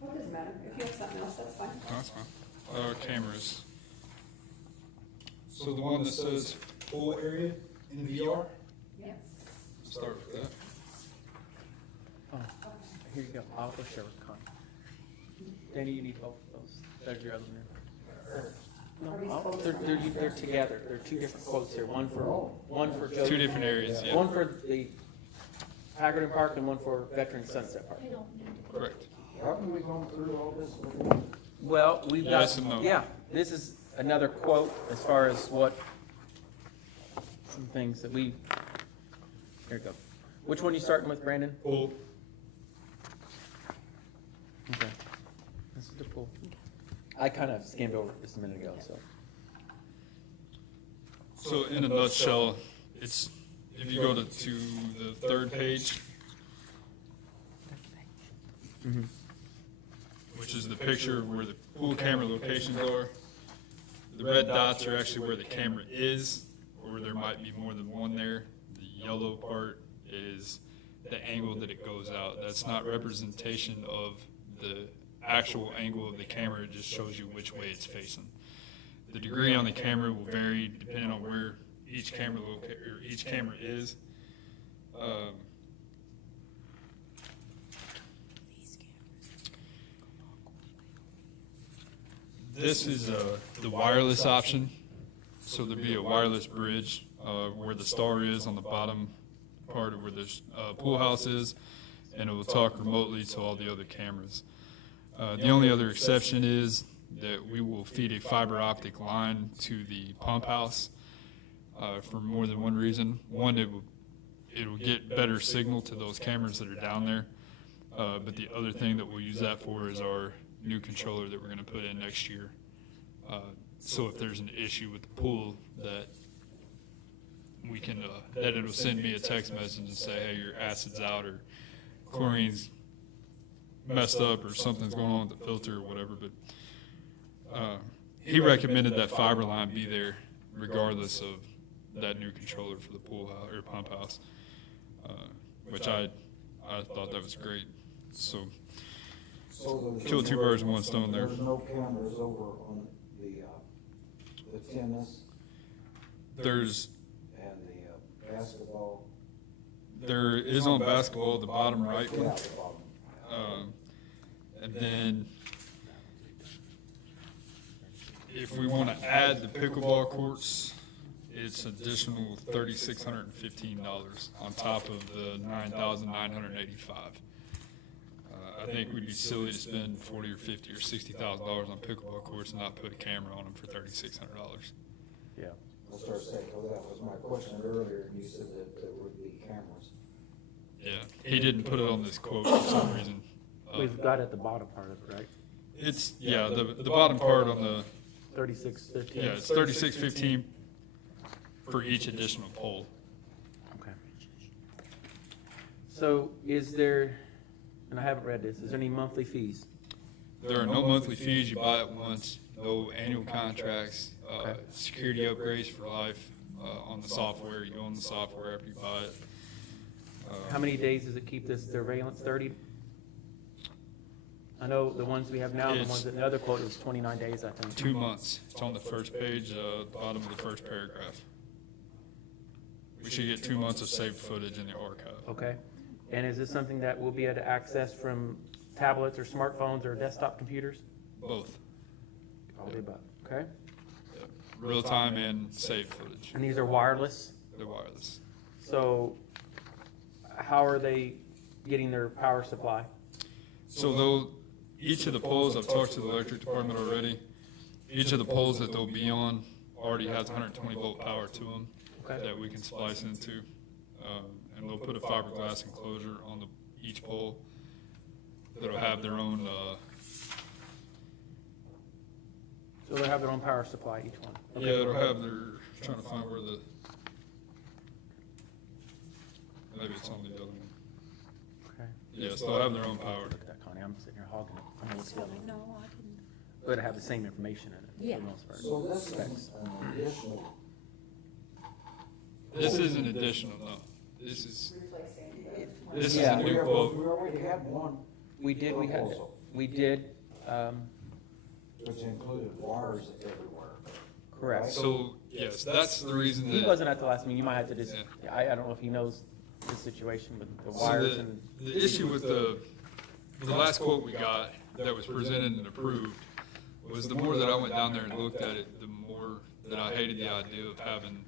Well, it doesn't matter. If you have something else, that's fine. Oh, that's fine. Cameras. So the one that says pool area in VR, Yeah. start with that. Oh, here you go. I'll go share with Connie. Danny, you need both of those. There's your other one. Are these No, quotes they're from- they're together. There are two different quotes here. One for Joe. Two different areas, yeah. One for the Hagerton Park and one for Veteran Sunset Park. Correct. Haven't we gone through all this? Well, we've got, Yes and no. yeah, this is another quote as far as what, some things that we, here we go. Which one you starting with, Brandon? Pool. Okay. This is the pool. I kind of skimmed over it just a minute ago, so. So in a nutshell, it's, if you go to the third page, which is the picture of where the pool camera locations are, the red dots are actually where the camera is, or there might be more than one there. The yellow part is the angle that it goes out. That's not representation of the actual angle of the camera, it just shows you which way it's facing. The degree on the camera will vary depending on where each camera is. This is the wireless option. So there'd be a wireless bridge where the star is on the bottom part of where the pool house is, and it will talk remotely to all the other cameras. The only other exception is that we will feed a fiber optic line to the pump house for more than one reason. One, it will get better signal to those cameras that are down there. But the other thing that we'll use that for is our new controller that we're going to put in next year. So if there's an issue with the pool, that we can that it'll send me a text message and say, hey, your acid's out or chlorine's messed up or something's going on with the filter or whatever. But he recommended that fiber line be there regardless of that new controller for the pool house or pump house, which I thought that was great. So kill two birds with one stone there. There's no cameras over on the tennis There's and the basketball. There is on basketball, the bottom right Yeah, one. the bottom. And then if we want to add the pickleball courts, it's additional $3,615 on top of the $9,985. I think we'd be silly to spend $40 or $50 or $60,000 on pickleball courts and not put a camera on them for $3,600. Yeah. I'll start saying, well, that was my question earlier, and you said that there would be cameras. Yeah, he didn't put it on this quote for some reason. We've got at the bottom part of it, right? It's, yeah, the bottom part on the, 3615. yeah, it's $3,615 for each additional pole. Okay. So is there, And I haven't read this, is there any monthly fees? There are no monthly fees, you buy it once, no annual contracts, Okay. security upgrades for life, on the software, you own the software after you buy it. How many days does it keep this surveillance, 30? I know the ones we have now, the It's- ones in the other quote was 29 days, I think. 2 months, it's on the first page, bottom of the first paragraph. We should get 2 months of saved footage in the archive. Okay, and is this something that we'll be able to access from tablets or smartphones or desktop computers? Both, All the above, okay? yep. Real time and saved footage, And these are wireless, they're wireless. so how are they getting their power supply? So they'll, each of the poles, I've talked to the electric department already, each of the poles that they'll be on already has 120 volt power to them Okay. that we can splice into. And they'll put a fiberglass enclosure on each pole that'll have their own, So they'll have their own power supply, each one? Okay. yeah, it'll have their, trying to find where maybe it's on the other one. Okay. Yes, they'll have their own power. Look at that, Connie, I'm sitting here hogging it. I know what's So, going on. no, I can. But it have the same information in it, Yeah. for the most part. So this Specs. is an additional, This isn't additional, no. This is a Yeah. new quote. we already have one, We did, Proposal. we did, which included wires everywhere. correct. So, yes, that's the reason He that. wasn't at the last meeting, you might have to just, Yeah. I don't know if he knows the situation with the So wires and, the issue with the last quote we got that was presented and approved was the more that I went down there and looked at it, the more that I hated the idea of having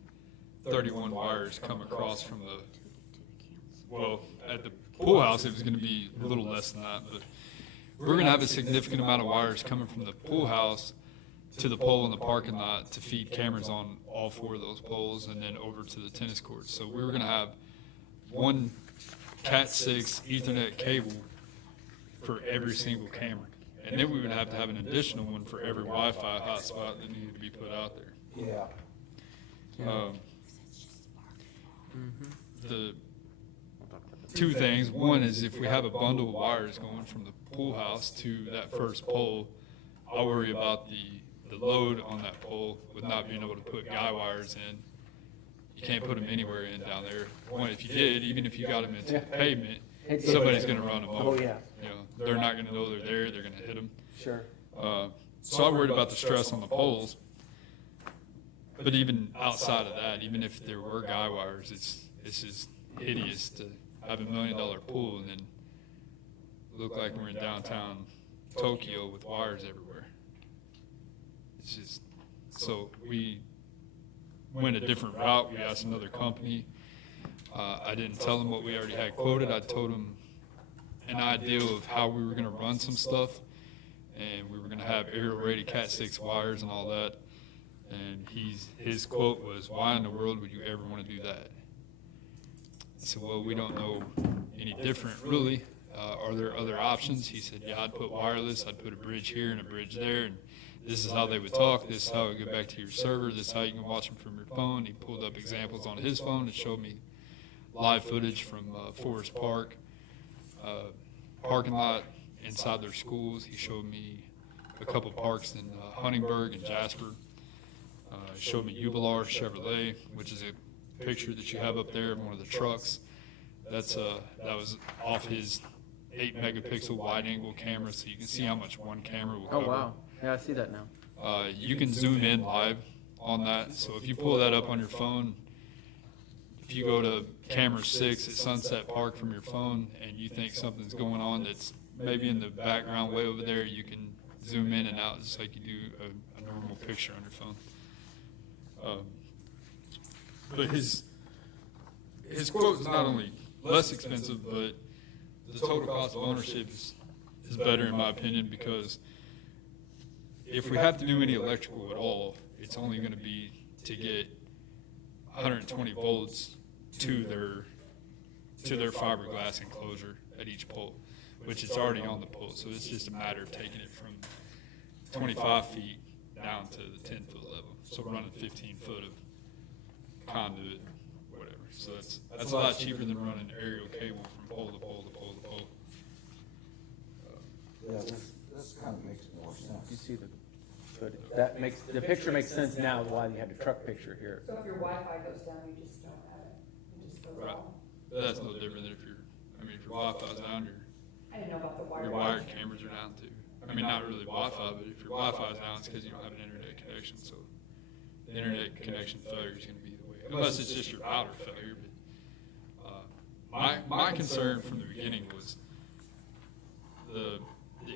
31 wires come across from the, well, at the pool house, it was gonna be a little less than that, but we're gonna have a significant amount of wires coming from the pool house to the pole in the parking lot to feed cameras on all 4 of those poles and then over to the tennis courts. So we were gonna have one Cat 6 Ethernet cable for every single camera. And then we would have to have an additional one for every Wi-Fi hotspot that needed to be put out there. Yeah. The 2 things, one is if we have a bundle of wires going from the pool house to that first pole, I'll worry about the load on that pole with not being able to put guy wires in. You can't put them anywhere in down there. One, if you did, even if you got them into the pavement, somebody's gonna run them over. oh, yeah, You know, they're not gonna know they're there, they're gonna hit them. sure. So I worried about the stress on the poles. But even outside of that, even if there were guy wires, it's just hideous to have $1 million pool and then look like we're in downtown Tokyo with wires everywhere. It's just, so we went a different route. We asked another company. I didn't tell them what we already had quoted. I told them an idea of how we were gonna run some stuff, and we were gonna have aerial rated Cat 6 wires and all that. And his quote was, "Why in the world would you ever want to do that?" I said, "Well, we don't know any different, really. Are there other options?" He said, "Yeah, I'd put wireless. I'd put a bridge here and a bridge there, and this is how they would talk. This is how it would go back to your server. This is how you can watch them from your phone." He pulled up examples on his phone and showed me live footage from Forest Park, parking lot inside their schools. He showed me a couple parks in Huntingburg and Jasper. Showed me Jubilar Chevrolet, which is a picture that you have up there of one of the trucks. That was off his 8 megapixel wide angle camera, so you can see how much one camera will Oh, cover. wow, yeah, I see that now. You can zoom in live on that, so if you pull that up on your phone, if you go to camera 6 at Sunset Park from your phone and you think something's going on that's maybe in the background way over there, you can zoom in and out just like you do a normal picture on your phone. But his quote is not only less expensive, but the total cost of ownership is better in my opinion, because if we have to do any electrical at all, it's only going to be to get 120 volts to their fiberglass enclosure at each pole, which is already on the pole. So it's just a matter of taking it from 25 feet down to the 10-foot level. So running 15 foot of conduit, whatever. So that's a lot cheaper than running aerial cable from pole to pole to pole to pole. Yeah, this kind of makes more You sense. see the picture makes sense now why you had the truck picture here. So if your Wi-Fi goes down, you just don't have it, it just goes Right. off? But that's no different than if your Wi-Fi's down, I didn't know about the your wired. wired cameras are down too. I mean, not really Wi-Fi, but if your Wi-Fi's down, it's because you don't have an internet connection, so the internet connection failure is gonna be the way, unless it's just your router failure, but, my concern from the beginning was the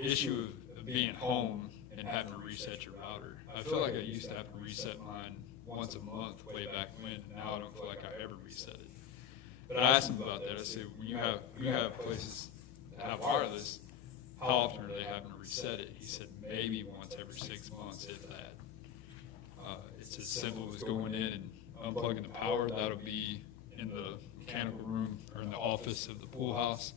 issue of being home and having to reset your router. I feel like I used to have to reset mine once a month way back when, and now I don't feel like I ever reset it. But I asked him about that. I said, when you have places that have wireless, how often are they having to reset it? He said maybe once every 6 months, if that. It's as simple as going in and unplugging the power. That'll be in the mechanical room or in the office of the pool house.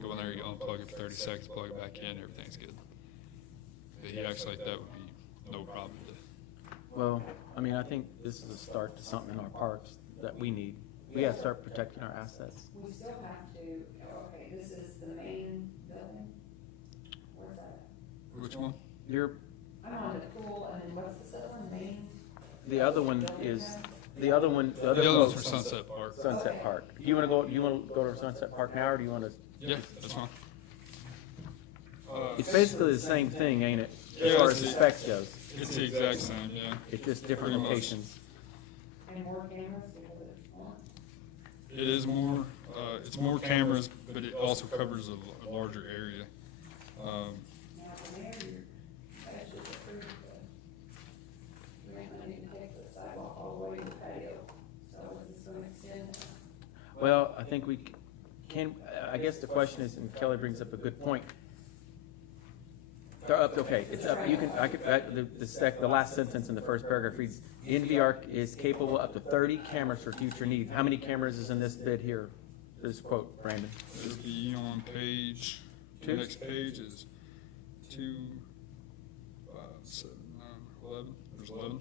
Go in there, you unplug it for 30 seconds, plug it back in, everything's good. But he acts like that would be no problem to. Well, I mean, I think this is a start to something in our parks that we need. We gotta start protecting our assets. We still have to, okay, this is the main building? Where's that? Which one? I'm on the pool, and then what's this other one, main? The other one is, the other The other one's for quote, Sunset Park. Sunset Park. Do you wanna go to Sunset Park now, or do you wanna? Yeah, that's fine. It's basically the same thing, ain't it? As Yeah, far as it's the the- specs goes. It's the exact same, yeah. It's just different Pretty much. locations. And more cameras, because there's more. It is more, it's more cameras, but it also covers a larger area. Now, from there, that's just approved, you ain't gonna need to take the sidewalk all the way to the patio, so is this gonna extend? Well, I think we can, I guess the question is, and Kelly brings up a good point. They're up, okay, it's up, you can, the last sentence in the first paragraph reads, NVR is capable up to 30 cameras for future needs. How many cameras is in this bid here? This quote, Brandon? It'll be on page, the Two. next page is 2, 5, 7, 9, 11, there's 11.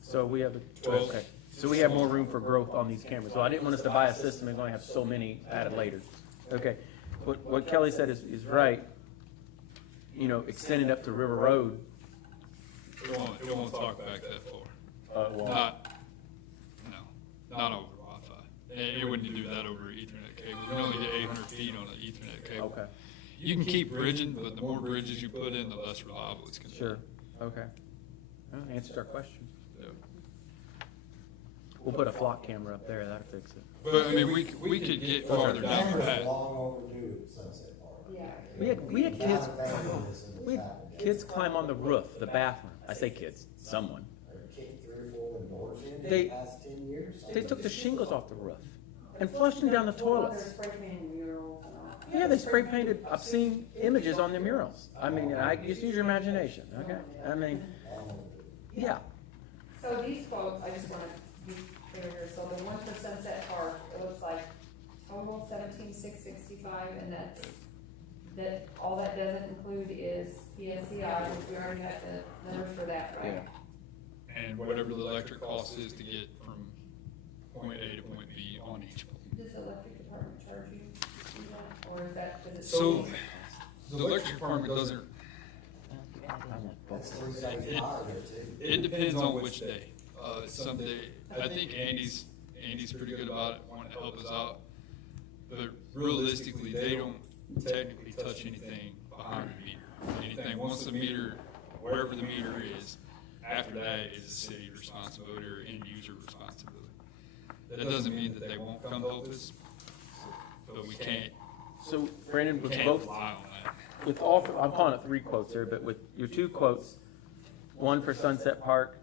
So we have, 12. okay, so we have more room for growth on these cameras. So I didn't want us to buy a system and going to have so many added later. Okay, what Kelly said is right. You know, extending up to River Road. It won't talk back that far. Well, Not over Wi-Fi. It wouldn't do that over Ethernet cable. You can only get 800 feet on an Ethernet cable. okay, You can keep bridging, but the more bridges you put in, the less reliable it's gonna be. sure, okay. Well, answered our question. Yeah. We'll put a flock camera up there, that'll fix it. But, I mean, we could get farther down the Cameras are path. long overdue at Sunset Park. Yeah. We had kids, Not thinking this in the we had traffic. kids climb on the roof, the bathroom. I say kids, someone. They're kicking 3 or 4 doors in They- the past 10 years. They took the shingles off the roof and flushed them down the They're toilets. spray painting murals and all. Yeah, they spray painted obscene images on their murals. I mean, just use your imagination, okay? I mean, Long overdue. yeah, So these quotes, I just wanna be clear here, so the one for Sunset Park, it looks like total 17,665, and that, all that doesn't include is PSCI, which we already got the numbers for that, right? yeah. And whatever the electric cost is to get from point A to point B on each pole. Does the electric department charge you to do that, or is that, does it? So, the electric department doesn't, That's 3 cents higher there too. it depends on which day. Some day, I think Andy's pretty good about it, wanting to help us out. But realistically, they don't technically touch anything behind the meter. Anything, once the meter, wherever the meter is, after that is the city responsibility or end user responsibility. That doesn't mean that they won't come help us, but we can't So Brandon, with rely both, on that. with all, I'm calling it 3 quotes here, but with your 2 quotes, one for Sunset Park,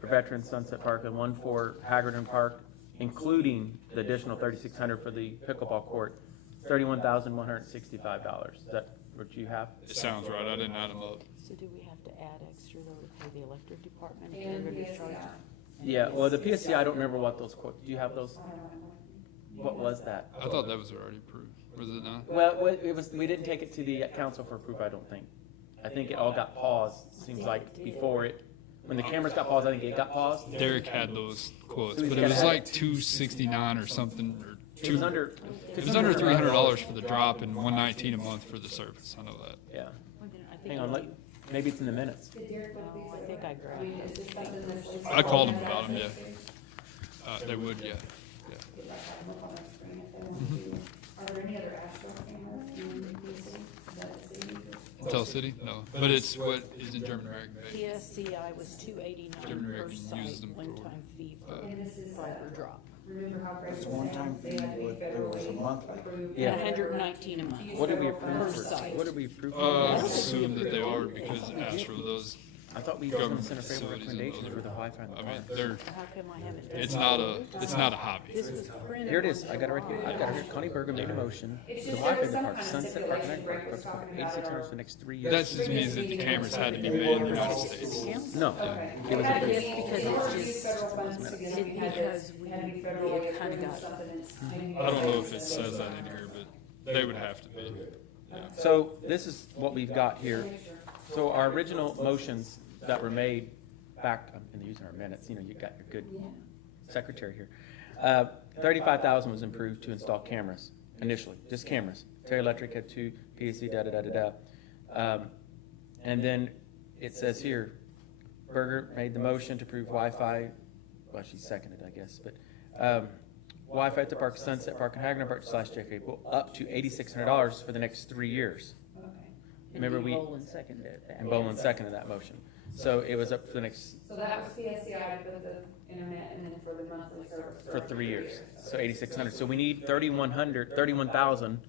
for Veterans Sunset Park, and one for Haggerton Park, including the additional 3,600 for the pickleball court, $31,165. Is that what you have? It sounds right, I didn't add them up. So do we have to add extra though to pay the electric department? if And they're gonna PSCI. charge? Yeah, well, the PSC, I don't remember what those quotes, do you have those? I don't know. What was that? I thought that was already approved, was it not? Well, it was, we didn't take it to the council for approval, I don't think. I think it all got paused, seems like, before it, when the cameras got paused, I think it got paused. Derek had those quotes, So he's but it gotta was have like 269 or something, or It was under. It was under $300 for the drop and $119 a month for the service. I know that. Yeah. I think Hang on, maybe it's in the minutes. Did Derek look these I over? think I grabbed I mean, it. is this something that's? I called them about them. Yeah, they would. Yeah. Get like that look on their screen if they want to. Are there any other Astro cameras in the city? Is that the city? Tell City? No, but it's what is in German American Bay. PSCI was $289 per American uses site, them for, one-time fee for And this is, fiber drop. remember how Greg was It's a saying one-time they had to be fee, but there was a federally monthly. approved? Yeah. $119 a month. What did we Per approve for? site. What did we approve I for? assume that they are because Astro, those I thought we were going to government send a favorable facilities and recommendation those for the Wi-Fi in the I mean, park. they're. How come I haven't? It's not a hobby. This was printed. Here it is, I got it right here, I got it here, Connie Berger made a motion, It's the just Wi-Fi there in was the some park, kind of Sunset Park, stipulation Connect Park, Greg was for talking about 8,600 or- for the next 3 That years. just means that the cameras had to be made in the United States. No, Okay. it was Had to approved. be- because in order it's to use just- federal funds to get it, you had to- because we- had to be it federally kinda approved, got- something that's maybe- I don't know if it says that in here, but they would have to be. Yeah. So this is what we've got here. So our original motions that were made back, I'm gonna use our minutes, you know, you got your good secretary here. 35,000 was improved to install cameras initially, just cameras. Terry Electric had 2, PSC, da-da-da-da-da. And then it says here, Berger made the motion to approve Wi-Fi, well, she seconded, I guess, but, Wi-Fi at the park, Sunset Park, and Hagner Park / JFK, up to $8,600 for the next 3 years. Remember we, Roland seconded that. and Bolin seconded that motion. So it was up for the next, So that was PSCI to put the internet and then for the monthly service. for 3 years, so 8,600. So we need 31,000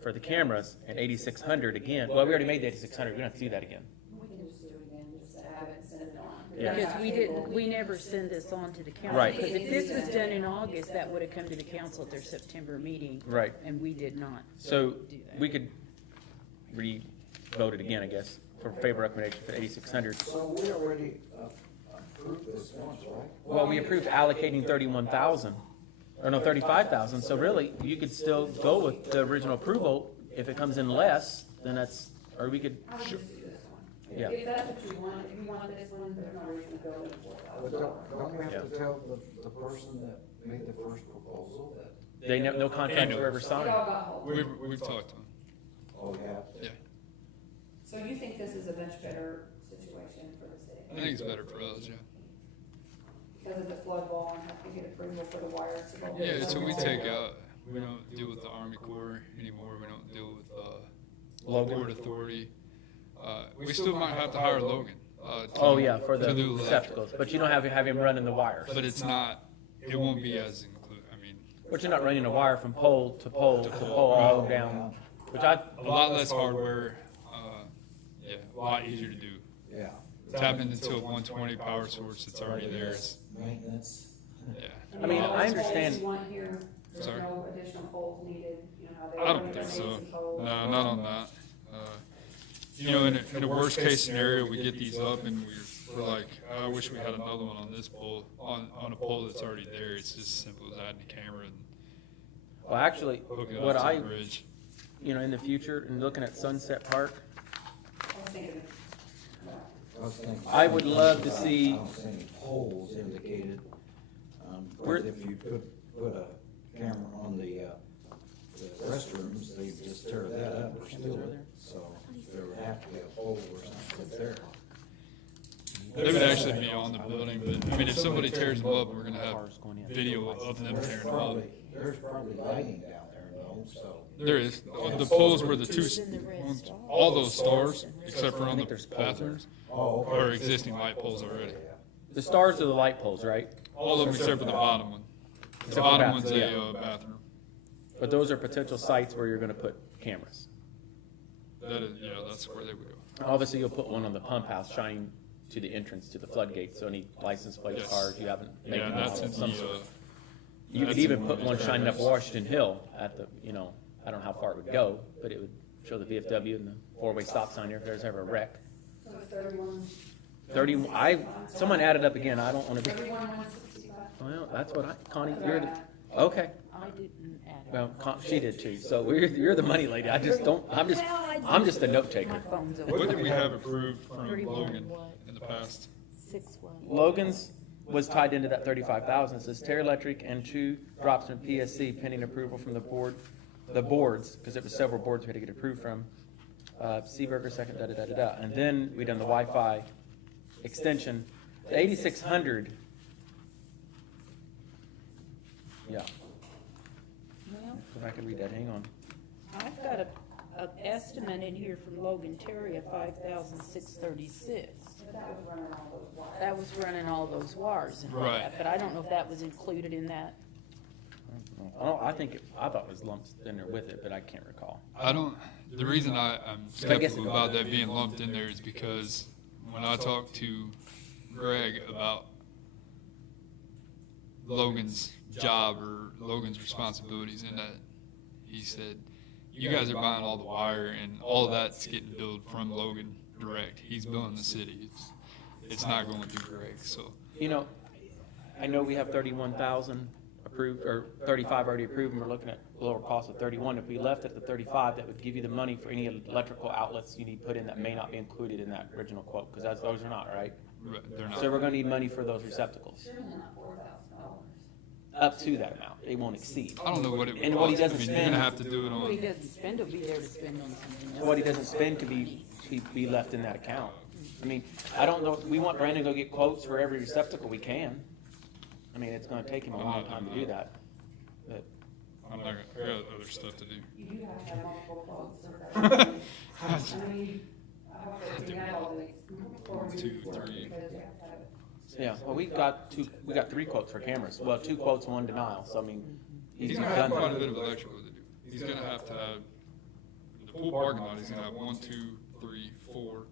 for the cameras and 8,600 again. Well, we already made the 8,600, we don't have to do that again. We can just do it again, just to have it and send it on. Yeah. Because we never send this on to the council. Right. Because if this was done in August, that would have come to the council at their September meeting. Right. And we did not. So do that. we could re-vote it again, I guess, for favor recommendation for 8,600. So we already approved this once, right? Well, we approved allocating 31,000, or no, 35,000, so really, you could still go with the original approval. If it comes in less, then that's, or we could, I would just do this one. Yeah. If that's what you want, if you want this one, there's no reason to go with But don't we have to tell the person that made the first proposal that, they, no contracts were ever It signed. all got hold. We've talked to them. oh, yeah? Yeah, So you think this is a much better situation for the city? I think it's better for us. Yeah. Because of the flood wall and have to get approval for the wires to go. Yeah. So we take out. We don't deal with the Army Corps anymore. We don't deal with Logan. Port Authority. We still might have to hire Logan. Oh, yeah, for the to do electrical. receptacles, but you don't have him running the wires. But it's not. It won't be as include. I mean, But you're not running a wire from pole to pole to pole all down, which I, a lot less hardware. Yeah, a lot easier to do. Yeah. Tap into a 120 power source that's already there. It's, Maintenance. yeah. I mean, all I the poles understand- you want here, there's Sorry? no additional poles needed, you know how they. I were don't gonna think make so. some poles. No, not on that. You know, in a worst case scenario, we get these up and we're like, I wish we had another one on this pole, on a pole that's already there. It's just as simple as adding a camera and well, actually, hooking it what up to I, the bridge. you know, in the future, and looking at Sunset Park, I was thinking, I was thinking- I would love to see- I don't see any poles indicated. We're- But if you put a camera on the restrooms, they just tear that up or steal it. So there would have to be a pole or something there. They would actually be on the building, but I mean, if somebody tears them up, we're gonna have cars going in. video of them There's tearing them up. there's probably lighting down there though, so. There is. The poles where the two, all those stars, except for on the bathrooms, Oh, okay. are existing light poles already. The stars are the light poles, right? All of them except for the bottom one. The Except for bottom bathroom, one's a yeah. bathroom. But those are potential sites where you're gonna put cameras. That is, yeah, that's where they would go. Obviously, you'll put one on the pump house shining to the entrance to the floodgate, so any license plate Yes. cars you haven't. Yeah, making that's in some the, sort. You could that's even in put the- one shining up Washington Hill at the, you know, I don't know how far it would go, but it would show the VFW and the four-way stop sign there if there's ever a wreck. so it's 31, 30, someone added up again, I don't wanna be, 165. well, that's what Connie, you're the, okay. I didn't add it. Well, she did too, so you're the money lady, I just don't, I'm just a note My taker. phone's over. what did we have approved from 31 Logan what? in the past? 6 what? Logan's was tied into that 35,000. It says Terra Electric and 2 drops from PSC pending approval from the boards, because it was several boards we had to get approved from. Seaburger second, da-da-da-da-da. And then we done the Wi-Fi extension. The 8,600, yeah, Well, if I could read that, hang on. I've got a estimate in here from Logan Terry of 5,636. But that was running all those wires. That was running all those wires and all Right. that, but I don't know if that was included in that. I thought it was lumped in there with it, but I can't recall. The reason I'm skeptical about that being lumped in there is because when I talked to Greg about Logan's job or Logan's responsibilities in that, he said, you guys are buying all the wire and all of that's getting billed from Logan direct. He's billing the city. It's not going through Greg, so. You know, I know we have 31,000 approved, or 35 already approved, and we're looking at lower cost of 31. If we left at the 35, that would give you the money for any electrical outlets you need put in that may not be included in that original quote, because those are not, right? They're not. So we're gonna need money for those receptacles, Surely not $4,000. up to that amount. It won't exceed. I don't know what it would And what he cost. I doesn't mean, you're gonna spend- have to do it What he on, doesn't spend will be there to spend on something else. What he doesn't spend could be left in that account. I mean, I don't know, we want Brandon to go get quotes for every receptacle we can. I mean, it's gonna take him a long time to do that, but. I'm not gonna, I got other stuff to do. You do have to have multiple quotes for that. I mean, I hope that you have all these. One, two, three. Because you have to have it. Yeah, well, we got 3 quotes for cameras. Well, 2 quotes, 1 denial, so I mean, He's he's gonna have done quite a that. bit of electrical to do. He's gonna have to have, the pool parking lot, he's gonna have 1, 2, 3, 4.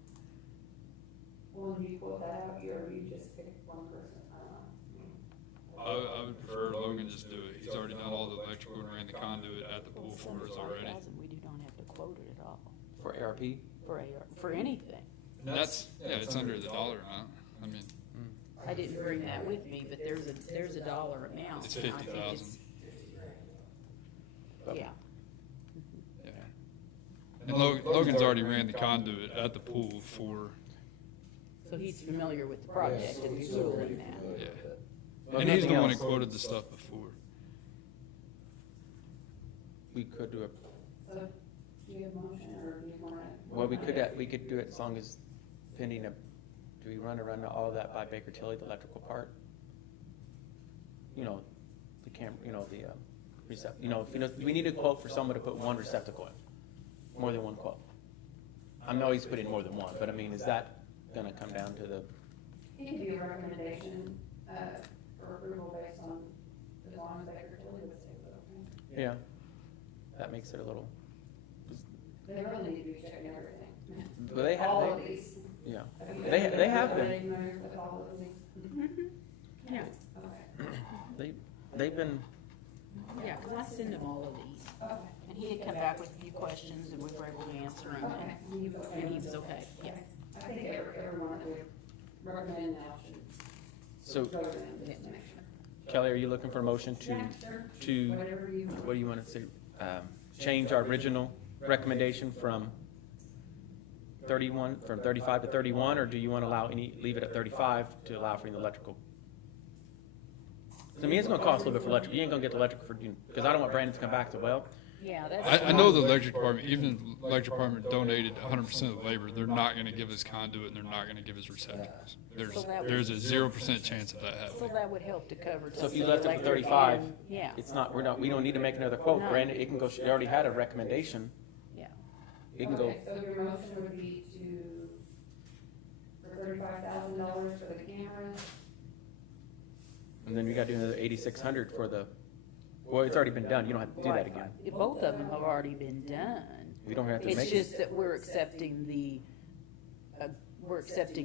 Well, when you quote that out, you just pick one person. I would prefer Logan just do it. He's already done all the electrical and ran the conduit at the pool for us already. 5,000, we do not have to quote it at all For ARP? for AR, for anything. And that's, yeah, it's under the dollar amount. I mean, I didn't bring that with me, but there's a dollar amount. it's and I think 50,000. Yeah, Yeah. And Logan's already ran the conduit at the pool for, so he's familiar with the project and the pool and that. yeah. Well, And he's the nothing one that else. quoted the stuff before. We could do it, So, do you have a motion, or do you want to? well, we could do it as long as pending do we run all of that by Baker Tilly, the electrical part? You know, the we need a quote for someone to put 1 receptacle in, more than 1 quote. I know he's put in more than 1, but I mean, is that gonna come down to the, He can do a recommendation, for approval based on, as long as Baker Tilly would say so. yeah, that makes it a little, They really need to be checking everything. but they have, All of these. yeah, Have you- they have Are been. they familiar with all of these? Yeah, Okay. They've been, yeah, because I send him all of these. Okay. And he had come back with a few questions and we were able to answer them, Okay. and he was okay, yeah. I think everyone that we recommend now should so go to them just to make sure. Kelly, are you looking for a motion Yeah, sure. to, Whatever you. what do you want to say? Change our original recommendation from 35 to 31, or do you want to leave it at 35 to allow for the electrical? I mean, it's gonna cost a little bit for electric, you ain't gonna get the electric for, because I don't want Brandon to come back to, well, Yeah, that's. I know the electric department, even the electric department donated 100% of the labor. They're not gonna give us conduit and they're not gonna give us receptacles. There's a 0% chance of that So happening. that would help to cover. so if just you the left it at electric 35, and- Yeah, it's not, we don't need to make another quote, No. Brandon, it can go, she already had a recommendation, yeah. it can go, Okay, so your motion would be for $35,000 for the cameras, and then you gotta do another 8,600 for the, well, it's already been done, you don't have to do that again. Both of them have already been done. We don't have to It's make just it. that we're accepting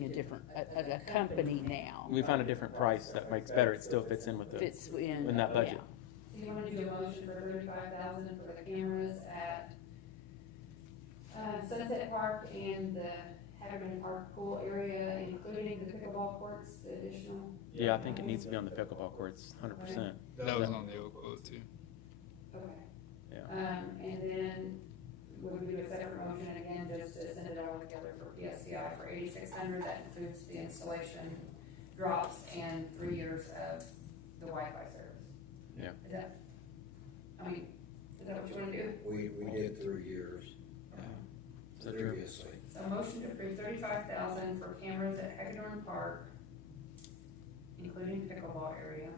a different, a company now. We found a different price that makes better, it still fits in with the, Fits in. in that budget. so you wanna do a motion for $35,000 for the cameras at Sunset Park and the Hagerman Park pool area, including the pickleball courts, the additional? Yeah, I think it needs to be on the pickleball courts, 100%. That was on the old quote too. Okay. Yeah. And then would we do a separate motion again, just to send it all together for PSCI for $8,600, that includes the installation, drops and 3 years of the Wi-Fi service. Yeah. Is that, I mean, is that what you wanna do? We did 3 years, Is that true? previously. So motion to approve 35,000 for cameras at Hagedorn Park, including pickleball area.